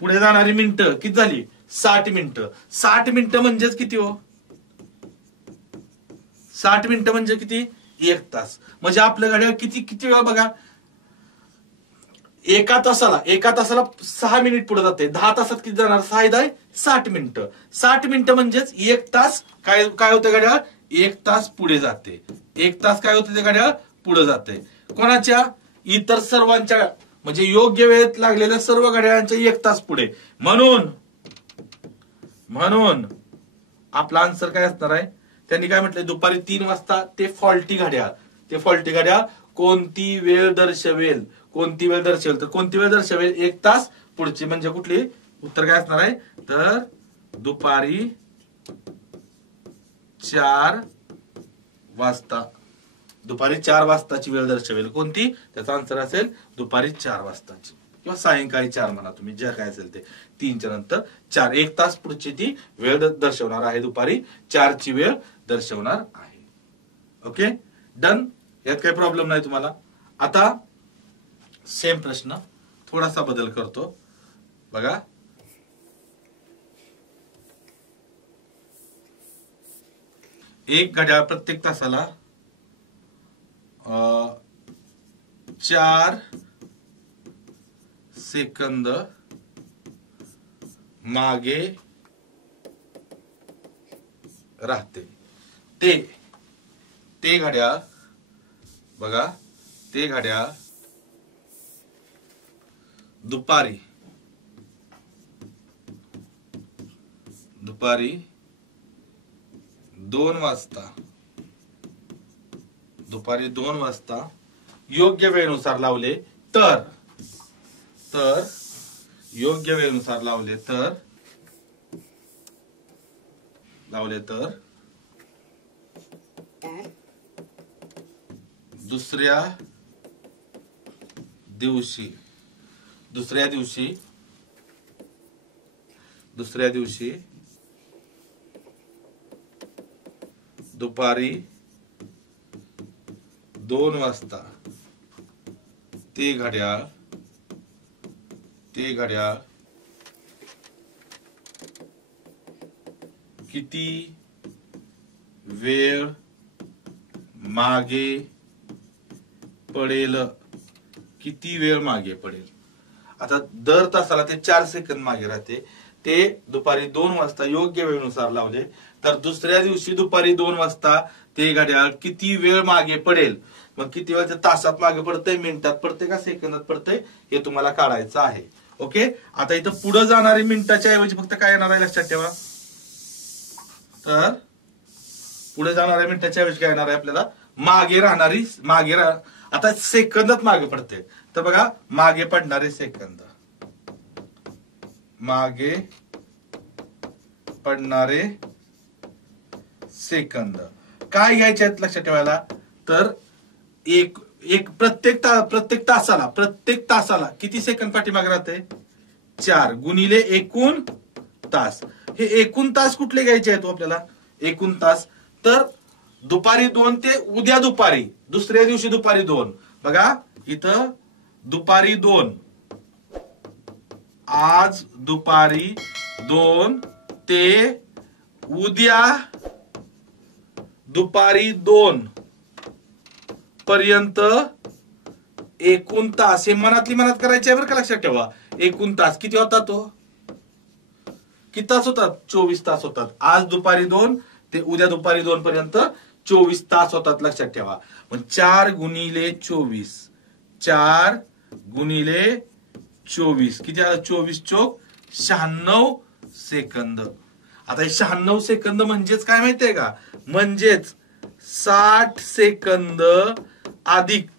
पुढे जाणारी मिनिटं किती झाली? 60 मिनिटं. 60 मिनिटं म्हणजेच किती हो? 60 मिनिटं म्हणजे किती? 1 तास. म्हणजे आपल्या घड्याळ किती किती वेळा बघा, एका तासाला 6 मिनिट पुढे जाते. 10 तासात किती जाणार? 6 60 मिनिटं. 60 मिनिटं म्हणजेच 1 तास. काय काय होतं घड्याळ? 1 तास पुढे जाते. 1 तास काय होतं ते घड्याळ? पुढे जाते. कोणाच्या? इतर सर्वांच्या, म्हणजे योग्य वेळेत लागलेल्या सर्व घड्याळांच्या 1 तास पुढे. म्हणून आपला आन्सर काय असणार आहे? त्यांनी काय म्हटलंय? दुपारी 3 वाजता ते फॉल्टी घड्याळ. ते फॉल्टी घड्याळ कोणती वेळ दर्शवेल? कोणती वेळ दर्शवेल? तर कोणती वेळ दर्शवेल? 1 तास पुढची. म्हणजे कुठली? उत्तर काय असणार आहे? तर दुपारी 4 वाजता. दुपारी 4 वाजताची वेळ दर्शवेल. कोणती? त्याचा आन्सर असेल दुपारी 4 वाजताची, किंवा सायंकाळी 4 म्हणा तुम्ही, जे काय असेल ते. 3च्या नंतर 4, 1 तास पुढची ती वेळ दर्शवणार आहे. दुपारी 4ची वेळ दर्शवणार आहे. Okay, done. यात काही प्रॉब्लेम नाही तुम्हाला. आता सेम प्रश्न, थोडासा बदल करतो बघा. एक घड्याळ प्रत्येक तासाला 4 सेकंद मागे राहते. ते घड्याळ बघा, ते घड्याळ दुपारी 2 वाजता, दुपारी 2 वाजता योग्य वेळेनुसार लावले तर योग्य वेळेनुसार लावले तर दुसऱ्या दिवशी दुपारी 2 वाजता ते घड्याळ किती वेळ मागे पडेल? किती वेळ मागे पडेल? आता दर तासाला ते 4 सेकंद मागे राहते. ते दुपारी 2 वाजता योग्य वेळेनुसार लावले तर दुसऱ्या दिवशी दुपारी 2 वाजता ते घड्याळ किती वेळ मागे पडेल? मग किती वेळ? तासात मागे पडतंय, मिनिटात पडतंय का सेकंदात पडतंय, हे तुम्हाला काढायचं आहे. ओके, आता इथं पुढे जाणारी मिनिटाच्या ऐवजी फक्त काय येणार आहे लक्षात ठेवा. तर पुढे जाणाऱ्या मिनिटाच्या ऐवजी काय येणार आहे आपल्याला? मागे राहणारी, आता सेकंदात मागे पडते. तर बघा, मागे पडणारे सेकंद, मागे पडणारे सेकंद काय घ्यायचे आहेत लक्षात ठेवायला? तर एक प्रत्येक तासाला किती सेकंद पाठीमागे राहते? 4 गुणिले एकूण तास. हे एकूण तास कुठले घ्यायचे आहेत आपल्याला? एकूण तास तर दुपारी 2 ते उद्या दुपारी, दुसऱ्या दिवशी दुपारी 2. बघा इथं दुपारी 2, आज दुपारी 2 ते उद्या दुपारी 2 पर्यंत एकूण तास. हे मनातली मनात करायचे बरं का, लक्षात ठेवा. एकूण तास किती होतात? तो किती तास होतात? 24 तास होतात. आज दुपारी 2 ते उद्या दुपारी 2 पर्यंत 24 तास होतात, लक्षात ठेवा. मग 4 गुणिले 24, 4 गुणिले 24 किती आलं? 24 चोक 96 सेकंद. आता हे 96 सेकंद म्हणजेच काय माहितीये का? म्हणजेच 60 सेकंद अधिक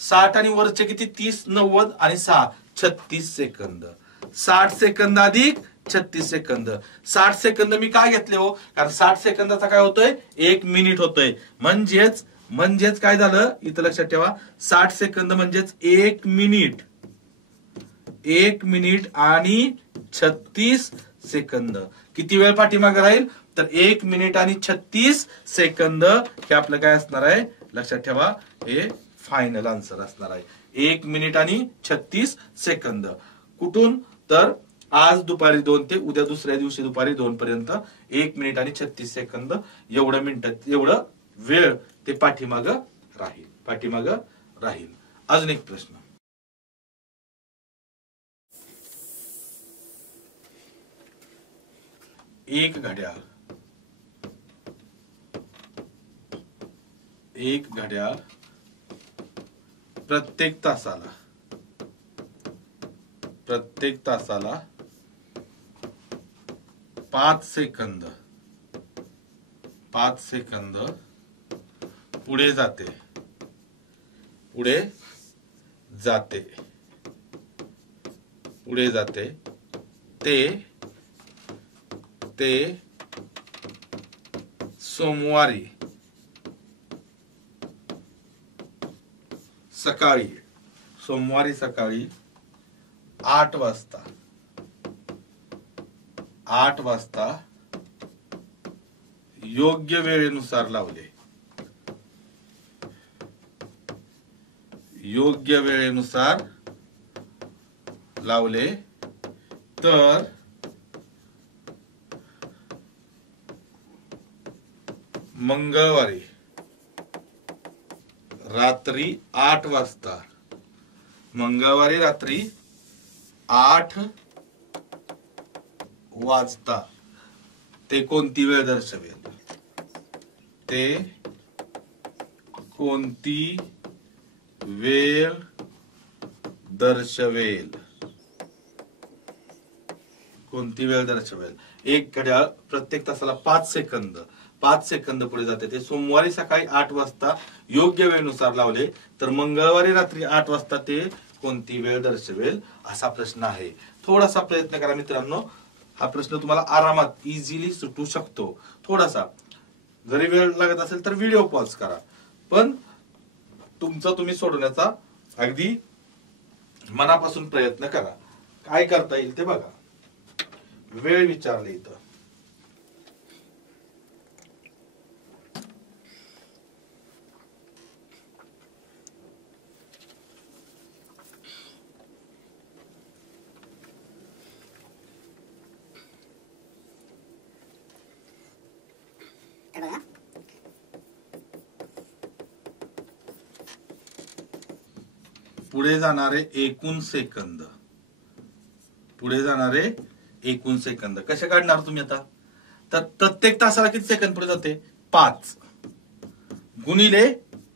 60 आणि वरचे किती? 30, 90 आणि 6 36 सेकंद. 60 सेकंद अधिक 36 सेकंद. 60 सेकंद मी काय घेतले हो, कारण 60 सेकंदाचा काय होतोय, 1 मिनिट होतोय. म्हणजेच काय झालं इथं लक्षात ठेवा, 60 सेकंद म्हणजेच 1 मिनिट. 1 मिनिट आणि 36 सेकंद. किती वेळ पाठीमागे राहील, तर 1 मिनिट आणि 36 सेकंद हे आपलं काय असणार आहे, लक्षात ठेवा, हे फायनल आन्सर असणार आहे. 1 मिनिट आणि 36 सेकंद. कुठून, तर आज दुपारी 2 ते उद्या दुसऱ्या दिवशी दुपारी 2 पर्यंत 1 मिनिट आणि 36 सेकंद एवढं वेळ ते पाठीमाग राहील. अजून एक प्रश्न. एक घड्याळ प्रत्येक तासाला 5 सेकंद पुढे जाते. ते सोमवारी सकाळी 8 वाजता योग्य वेळेनुसार लावले तर मंगळवारी रात्री 8 वाजता ते कोणती वेळ दर्शवेल. एक घड्याळ प्रत्येक तासाला 5 सेकंद पुढे जाते. ते सोमवारी सकाळी 8 वाजता योग्य वेळेनुसार लावले तर मंगळवारी रात्री 8 वाजता ते कोणती वेळ दर्शवेल, असा प्रश्न आहे. थोडासा प्रयत्न करा मित्रांनो, हा प्रश्न तुम्हाला आरामात इझिली सुटू शकतो. थोडासा जरी वेळ लागत असेल तर व्हिडिओ पॉज करा, पण तुम्ही सोडवण्याचा अगदी मनापासून प्रयत्न करा. काय करता येईल ते बघा. वेळ विचारले इथं. पुढे जाणारे एकूण सेकंद कसे काढणार तुम्ही आता, तर प्रत्येक तासाला किती सेकंद पुढे जाते, 5 गुणिले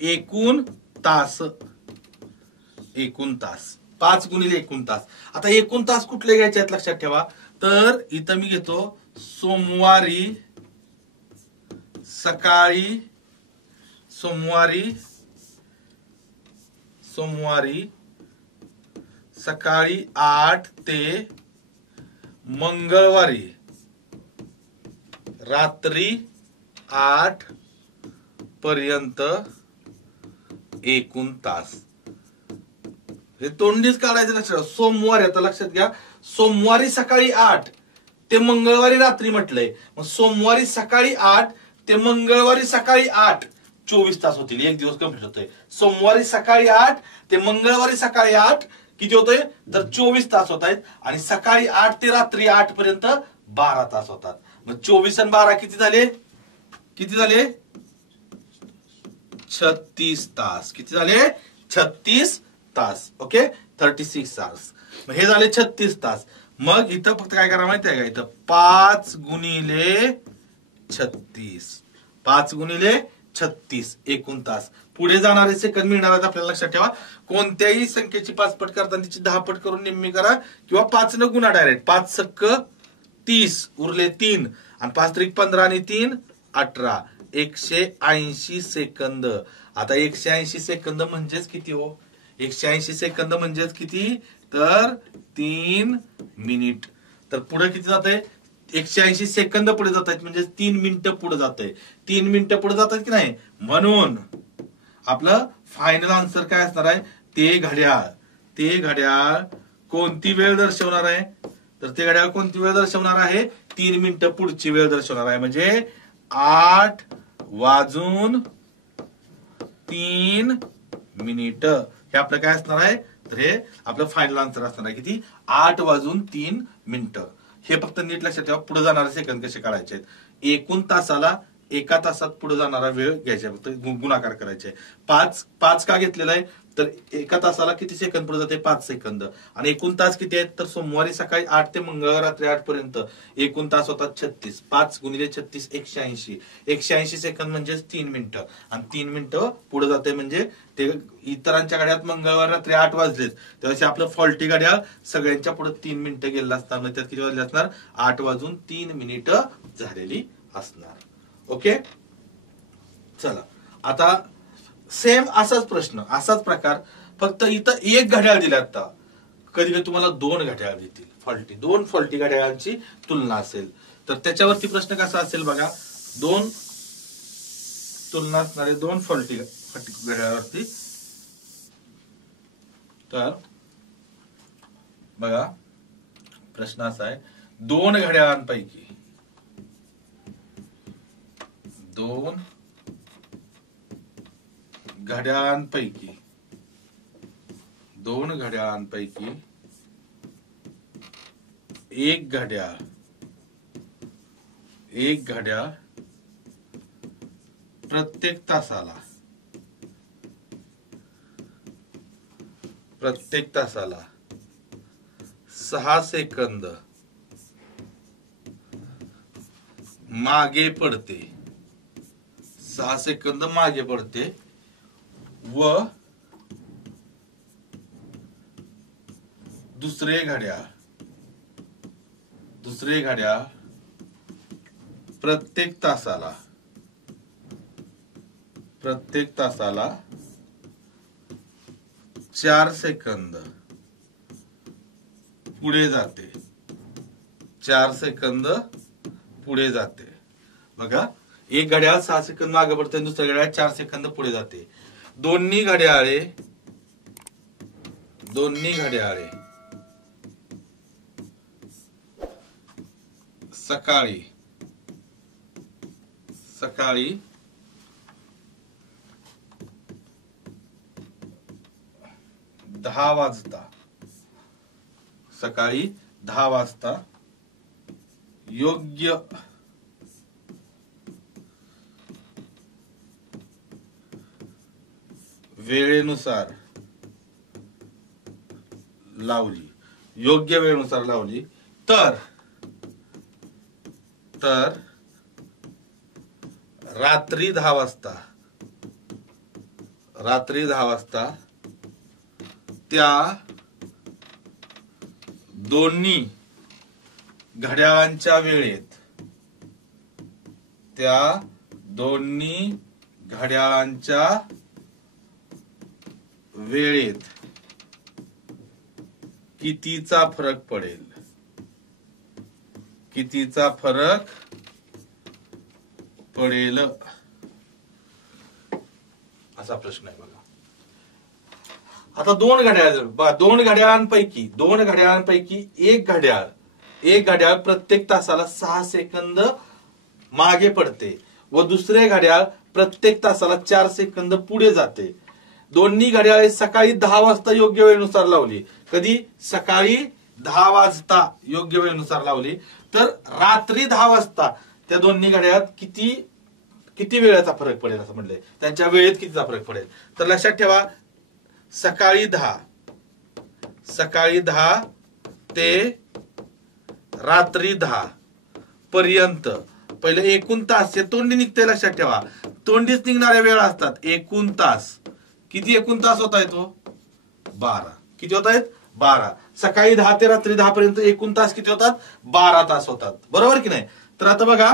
एकूण तास. 5 गुणिले एकूण तास. आता एकूण तास कुठले घ्यायचे आहेत लक्षात ठेवा, तर इथं मी घेतो सोमवारी सकाळी 8 ते मंगळवारी रात्री 8 पर्यंत एकूण तास. हे तोंडीच काढायचं लक्षात. सोमवारी आता लक्षात घ्या, सोमवारी सकाळी 8 ते मंगळवारी रात्री म्हटलंय. मग सोमवारी सकाळी 8 ते मंगळवारी सकाळी 8 24 तास होतील. एक दिवस कंप्लीट होतोय. सोमवारी सकाळी 8 ते मंगळवारी सकाळी 8 किती होतोय, तर 24 तास होत आहेत. आणि सकाळी 8 ते रात्री 8 पर्यंत 12 तास होतात. मग 24 आणि 12 किती झाले 36 तास. किती झाले 36 तास. ओके, 36 तास. मग हे झाले 36 तास. मग इथं फक्त काय करा माहिती आहे का, इथं 5 गुणिले 36 एकूण तास. पुढे जाणारे सेकंद मिळणार आहेत आपल्याला लक्षात ठेवा. कोणत्याही संख्येची 5 पट करताना तिची 10 पट करून निम्मी करा किंवा 5 न गुणा डायरेक्ट. 5 सक्क 30 उरले 3 आणि 5 त्रिक 15 आणि 3 18. 180 सेकंद. आता 180 सेकंद म्हणजेच किती हो, 180 सेकंद म्हणजेच किती, तर 3 मिनिट. तर पुढे किती जात आहे? 180 सेकंद पुढे जात आहेत, म्हणजे 3 मिनिटं पुढे जात आहे. 3 मिनिटं पुढे जात आहेत की नाही, म्हणून आपलं फायनल आन्सर काय असणार आहे? ते घड्याळ कोणती वेळ दर्शवणार आहे? तर ते घड्याळ कोणती वेळ दर्शवणार आहे? 3 मिनिटं पुढची वेळ दर्शवणार आहे. म्हणजे 8:03 मिनिटं हे आपलं काय असणार आहे? तर हे आपलं फायनल आन्सर असणार आहे. किती? 8:03 मिनिटं. हे फक्त नीट लक्षात ठेवा. पुढे जाणारे सेकंद कसे काढायचे आहेत? एकूण तासाला 1 तासात पुढे जाणारा वेळ घ्यायचा, फक्त गुणाकार करायचे. 5 का घेतलेला आहे? तर 1 तासाला किती सेकंद पुढे जाते? 5 सेकंद. आणि एकूण तास किती आहेत? तर सोमवारी सकाळी 8 ते मंगळवार रात्री 8 पर्यंत एकूण तास होतात 36. 5 गुणिले 36 180. 180 सेकंद म्हणजे 3 मिनिटं. आणि 3 मिनिटं पुढे जाते, म्हणजे ते इतरांच्या गाड्यात मंगळवार रात्री 8 वाजलेत, त्यावेळेस आपलं फॉल्टी गाड्या सगळ्यांच्या पुढे 3 मिनिटं गेलेलं असणार. म्हणजे त्यात किती वाजले असणार? 8:03 मिनिटं झालेली असणार. ओके, चला आता सेम असाच प्रश्न, असाच प्रकार, फक्त इथं एक घड्याळ दिलं. आता कधी कधी तुम्हाला 2 घड्याळ देतील, 2 फॉल्टी घड्याळांची तुलना असेल, तर त्याच्यावरती प्रश्न कसा असेल बघा. 2 तुलना असणारे 2 फॉल्टी घड्याळावरती. तर बघा प्रश्न असा आहे, 2 घड्याळांपैकी 2 घड्याळांपैकी एक घड्याळ प्रत्येक तासाला 6 सेकंद मागे पडते, 6 सेकंद मागे पडते, व दुसरे घड्याळ प्रत्येक तासाला 4 सेकंद पुढे जाते, 4 सेकंद पुढे जाते. बघा, एक घड्याळ 6 सेकंद मागे पडते आणि दुसऱ्या घड्याळ 4 सेकंद पुढे जाते. दोन्ही घड्याळे सकाळी 10 वाजता योग्य वेळेनुसार लावली, तर रात्री 10 वाजता त्या दोन्ही घड्याळांच्या वेळेत कितीचा फरक पडेल असा प्रश्न आहे बघा. आता 2 घड्याळांपैकी एक घड्याळ प्रत्येक तासाला 6 सेकंद मागे पडते व दुसरे घड्याळ प्रत्येक तासाला 4 सेकंद पुढे जाते. दोन्ही घड्याळे सकाळी 10 वाजता योग्य वेळेनुसार लावली. कधी? सकाळी 10 वाजता योग्य वेळेनुसार लावली. तर रात्री 10 वाजता त्या दोन्ही घड्याळात किती वेळेचा फरक पडेल असं म्हणलंय, त्यांच्या वेळेत कितीचा फरक पडेल. तर लक्षात ठेवा, सकाळी 10 ते रात्री 10 पर्यंत पहिले एकूण तास हे तोंडी निघते. लक्षात ठेवा, तोंडीच निघणाऱ्या वेळा असतात. एकूण तास किती? एकूण तास होत आहे तो 12. किती होत आहेत? 12. सकाळी 10 ते रात्री 10 पर्यंत एकूण तास किती होतात? 12 तास होतात. बरोबर की नाही? तर आता बघा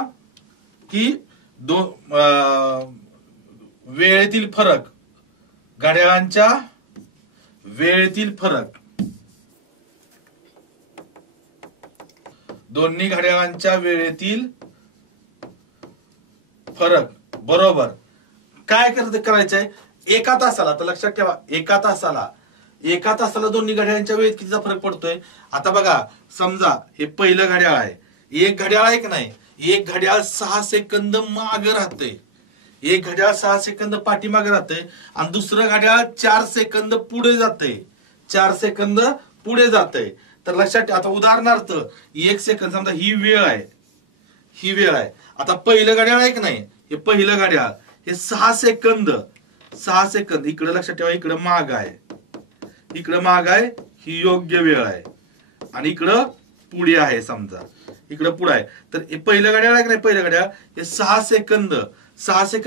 की वेळेतील फरक, घड्याळांच्या वेळेतील फरक दोन्ही घड्याळांच्या वेळेतील फरक बरोबर काय करायचंय एका तासाला. तर लक्षात ठेवा एका तासाला दोन्ही घड्याळांच्या वेळेत कितीचा फरक पडतोय. आता बघा समजा हे पहिलं घड्याळ आहे, एक घड्याळ आहे की नाही, एक घड्याळ 6 सेकंद मागे राहते, एक घड्याळ 6 सेकंद पाठीमागे राहते आणि दुसरं घड्याळ 4 सेकंद पुढे जाते, 4 सेकंद पुढे जाते. तर लक्षात आता उदाहरणार्थ 1 सेकंद समजा ही वेळ आहे, आता पहिलं घड्याळ आहे की नाही, हे पहिलं घड्याळ हे 6 सेकंद इकडे लक्षात ठेवा, इकडे माग आहे, ही योग्य वेळ आहे आणि इकडं पुढे आहे, समजा इकडं पुढे आहे. तर हे पहिलं घड्याळ आहे की नाही, पहिलं घड्याळ हे 6 सेकंद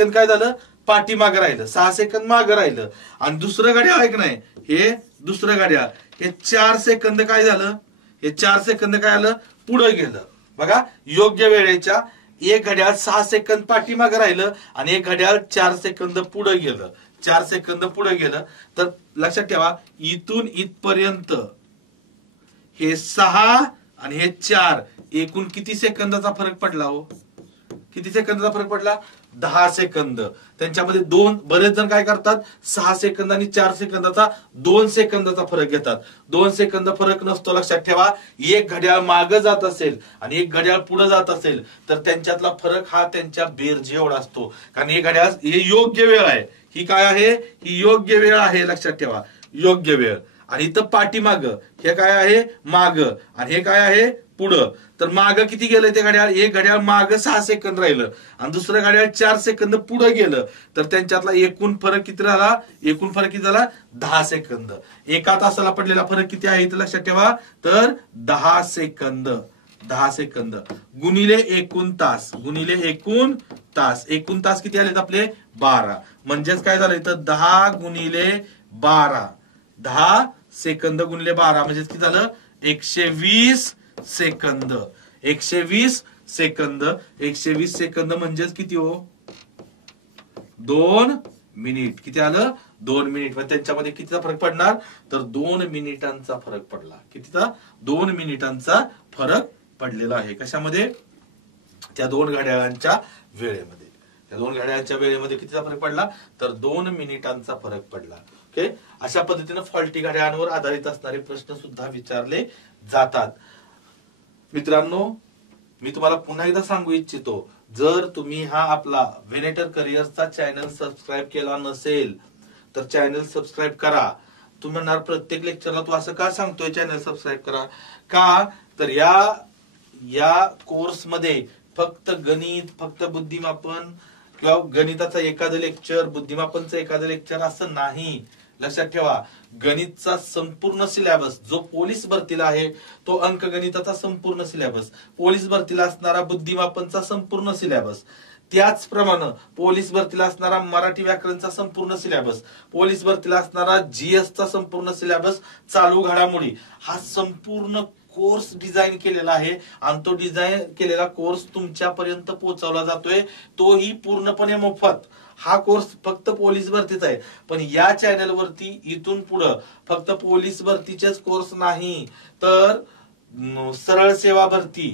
काय झालं पाठीमागे राहिलं, 6 सेकंद मागे राहिलं. आणि दुसरं घड्याळ आहे की नाही, हे दुसरं घड्याळ हे 4 सेकंद काय झालं, हे 4 सेकंद काय आलं पुढे गेलं. बघा योग्य वेळेच्या एक घड्याळ 6 सेकंद पाठीमागे राहिलं आणि एक घड्याळ 4 सेकंद पुढे गेलं, 4 सेकंद पुढे गेलं. तर लक्षात ठेवा इथून इथपर्यंत हे 6 आणि हे 4 एकूण किती सेकंदाचा फरक पडला हो, किती सेकंदाचा फरक पडला 10 सेकंद. त्यांच्यामध्ये बरेच जण काय करतात 6 सेकंद आणि 4 सेकंदाचा 2 सेकंदाचा फरक घेतात. 2 सेकंद फरक नसतो. लक्षात ठेवा एक घड्याळ मागे जात असेल आणि एक घड्याळ पुढे जात असेल तर त्यांच्यातला फरक हा त्यांच्या बेरजे एवढा असतो. कारण हे घड्याळ हे योग्य वेळ आहे, ही काय आहे, ही योग्य वेळ आहे. लक्षात ठेवा योग्य वेळ. आणि इथं पाठीमाग हे काय आहे माग आणि हे काय आहे पुढं. तर माग किती गेलं ते घड्याळ, एक घड्याळ माग 6 सेकंद राहिलं आणि दुसरं घड्याळ 4 सेकंद पुढे गेलं. तर त्यांच्यातला एकूण फरक किती झाला, एकूण फरक किती झाला 10 सेकंद. एका तासाला पडलेला फरक किती आहे इथं लक्षात ठेवा, तर 10 सेकंद. 10 सेकंद गुणिले एकूण तास, एकूण तास किती आलेत आपले 12. म्हणजेच काय झालं इथं 10 गुणिले 12, 10 सेकंद गुणिले 12 म्हणजे किती झालं 120 सेकंद. 120 सेकंद, 120 सेकंद म्हणजेच किती हो 2 मिनिट. किती आलं 2 मिनिट. त्यांच्यामध्ये कितीचा फरक पडणार तर 2 मिनिटांचा फरक पडला. कितीचा 2 मिनिटांचा फरक पडलेला आहे. कशामध्ये त्या दोन घड्याळांच्या वेळेमध्ये. त्या दोन घड्याळांच्या वेळेमध्ये कितीचा फरक पडला तर 2 मिनिटांचा फरक पडला. ओके. अशा पद्धतीने फॉल्टी घड्याळांवर आधारित असणारे प्रश्न सुद्धा विचारले जातात. मित्रांनो मी तुम्हाला पुन्हा एकदा सांगू इच्छितो, जर तुम्ही हा आपला व्हेनेटर करिअरचा चॅनल सबस्क्राईब केला नसेल तर चॅनल सबस्क्राईब करा. तुम्ही म्हणणार प्रत्येक लेक्चरला तू असं का सांगतोय चॅनल सबस्क्राईब करा, का तर या कोर्स मध्ये फक्त गणित, फक्त बुद्धिमापन किंवा गणिताचं एखादं लेक्चर, बुद्धिमापनचं एखादं लेक्चर असं नाही. लक्षात ठेवा गणितचा संपूर्ण सिलेबस जो पोलीस भरतीला आहे तो अंकगणिताचा संपूर्ण सिलेबस, पोलीस भरतीला असणारा बुद्धिमापनचा संपूर्ण सिलेबस, त्याचप्रमाणे पोलीस भरतीला असणारा मराठी व्याकरणचा संपूर्ण सिलेबस, पोलीस भरतीला असणारा जीएस चा संपूर्ण सिलेबस, चालू घडामोडी, हा संपूर्ण कोर्स डिझाईन केलेला आहे आणि तो डिझाईन केलेला कोर्स तुमच्यापर्यंत पोहोचवला जातोय, तोही पूर्णपणे मोफत. हा कोर्स फक्त पोलीस भरतीचा आहे. पण या चॅनल वरती इथून पुढे फक्त पोलीस भरतीचेच कोर्स नाही तर सरळ सेवा भरती,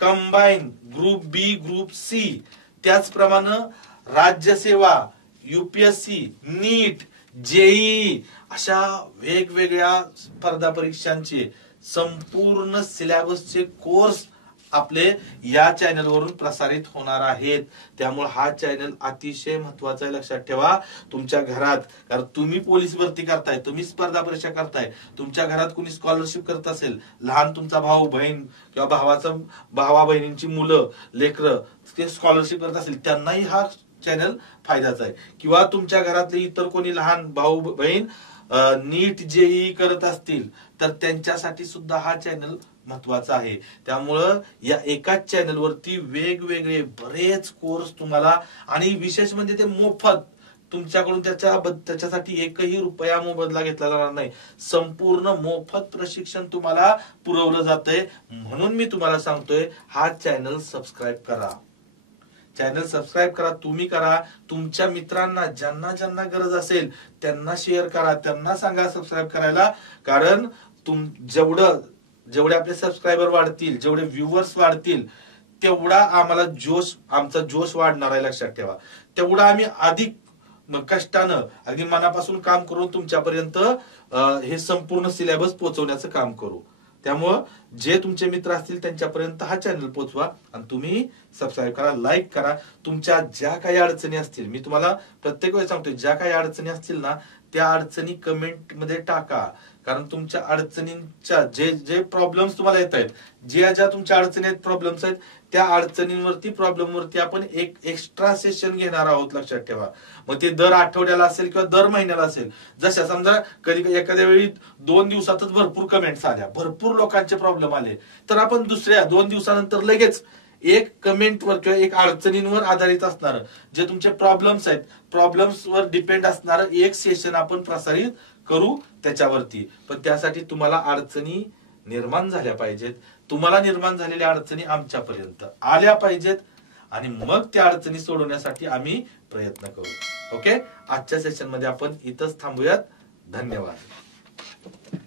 कंबाईन, ग्रुप बी, ग्रुप सी, त्याचप्रमाणे राज्यसेवा, यूपीएससी, नीट, जेईई अशा वेगवेगळ्या स्पर्धा परीक्षांचे संपूर्ण सिलेबसचे कोर्स आपले या चॅनल वरून प्रसारित होणार आहेत. त्यामुळे हा चॅनल अतिशय महत्वाचा आहे. लक्षात ठेवा तुमच्या घरात, कारण तुम्ही पोलीस भरती करताय, तुम्ही स्पर्धा परीक्षा करताय, तुमच्या घरात कुणी स्कॉलरशिप करत असेल, लहान तुमचा भाऊ बहीण किंवा भावा बहिणींची मुलं लेकरं ते स्कॉलरशिप करत असेल त्यांनाही हा चॅनल फायद्याचा आहे. किंवा तुमच्या घरातले इतर कोणी लहान भाऊ बहीण नीट जेईई करत असतील तर त्यांच्यासाठी सुद्धा हा चॅनल महत्वाचा आहे. त्यामुळं या एकाच चॅनल वरती वेगवेगळे बरेच कोर्स तुम्हाला, आणि विशेष म्हणजे ते मोफत, तुमच्याकडून त्याच्यासाठी एकही रुपया मोबदला घेतला जाणार नाही. संपूर्ण मोफत प्रशिक्षण तुम्हाला पुरवलं जातंय. म्हणून मी तुम्हाला सांगतोय हा चॅनल सबस्क्राईब करा. चॅनल सबस्क्राईब करा, तुम्ही करा, तुमच्या मित्रांना ज्यांना ज्यांना गरज असेल त्यांना शेअर करा, त्यांना सांगा सबस्क्राईब करायला. कारण जेवढं जेवढे आपले सबस्क्रायबर वाढतील, जेवढे व्ह्युअर्स वाढतील, तेवढा आम्हाला आमचा जोश वाढणार आहे, लक्षात ठेवा. तेवढा आम्ही अधिक कष्टानं अगदी मनापासून काम करून तुमच्यापर्यंत हे संपूर्ण सिलेबस पोहोचवण्याचं काम करू. त्यामुळं जे तुमचे मित्र असतील त्यांच्यापर्यंत हा चॅनल पोहोचवा आणि तुम्ही सबस्क्राईब करा, लाईक करा. तुमच्या ज्या काही अडचणी असतील, मी तुम्हाला प्रत्येक वेळेस सांगतोय, ज्या काही अडचणी असतील ना, त्या अडचणी कमेंट मध्ये टाका. कारण तुमच्या अडचणींच्या जे प्रॉब्लेम्स तुम्हाला येत आहेत, ज्या तुमच्या अडचणी आहेत, प्रॉब्लेम्स आहेत, त्या अडचणींवरती प्रॉब्लेमवरती आपण एक एक्स्ट्रा सेशन घेणार आहोत, लक्षात ठेवा. मग ते दर आठवड्याला असेल किंवा दर महिन्याला असेल. जशा समजा कधी एखाद्या वेळी 2 दिवसातच भरपूर कमेंट्स आल्या, भरपूर लोकांचे प्रॉब्लेम आले, तर आपण दुसऱ्या 2 दिवसानंतर लगेच एक कमेंटवर किंवा एक अडचणींवर आधारित असणार जे तुमचे प्रॉब्लेम्स आहेत, प्रॉब्लेम्सवर डिपेंड असणार एक सेशन आपण प्रसारित करू त्याच्यावरती. पण त्यासाठी तुम्हाला अडचणी निर्माण झाल्या पाहिजेत. तुम्हाला निर्माण झालेल्या अडचणी आमच्यापर्यंत आल्या पाहिजेत आणि मग त्या अडचणी सोडवण्यासाठी आम्ही प्रयत्न करू. ओके, आजच्या सेशन मध्ये आपण इथंच थांबूयात. धन्यवाद.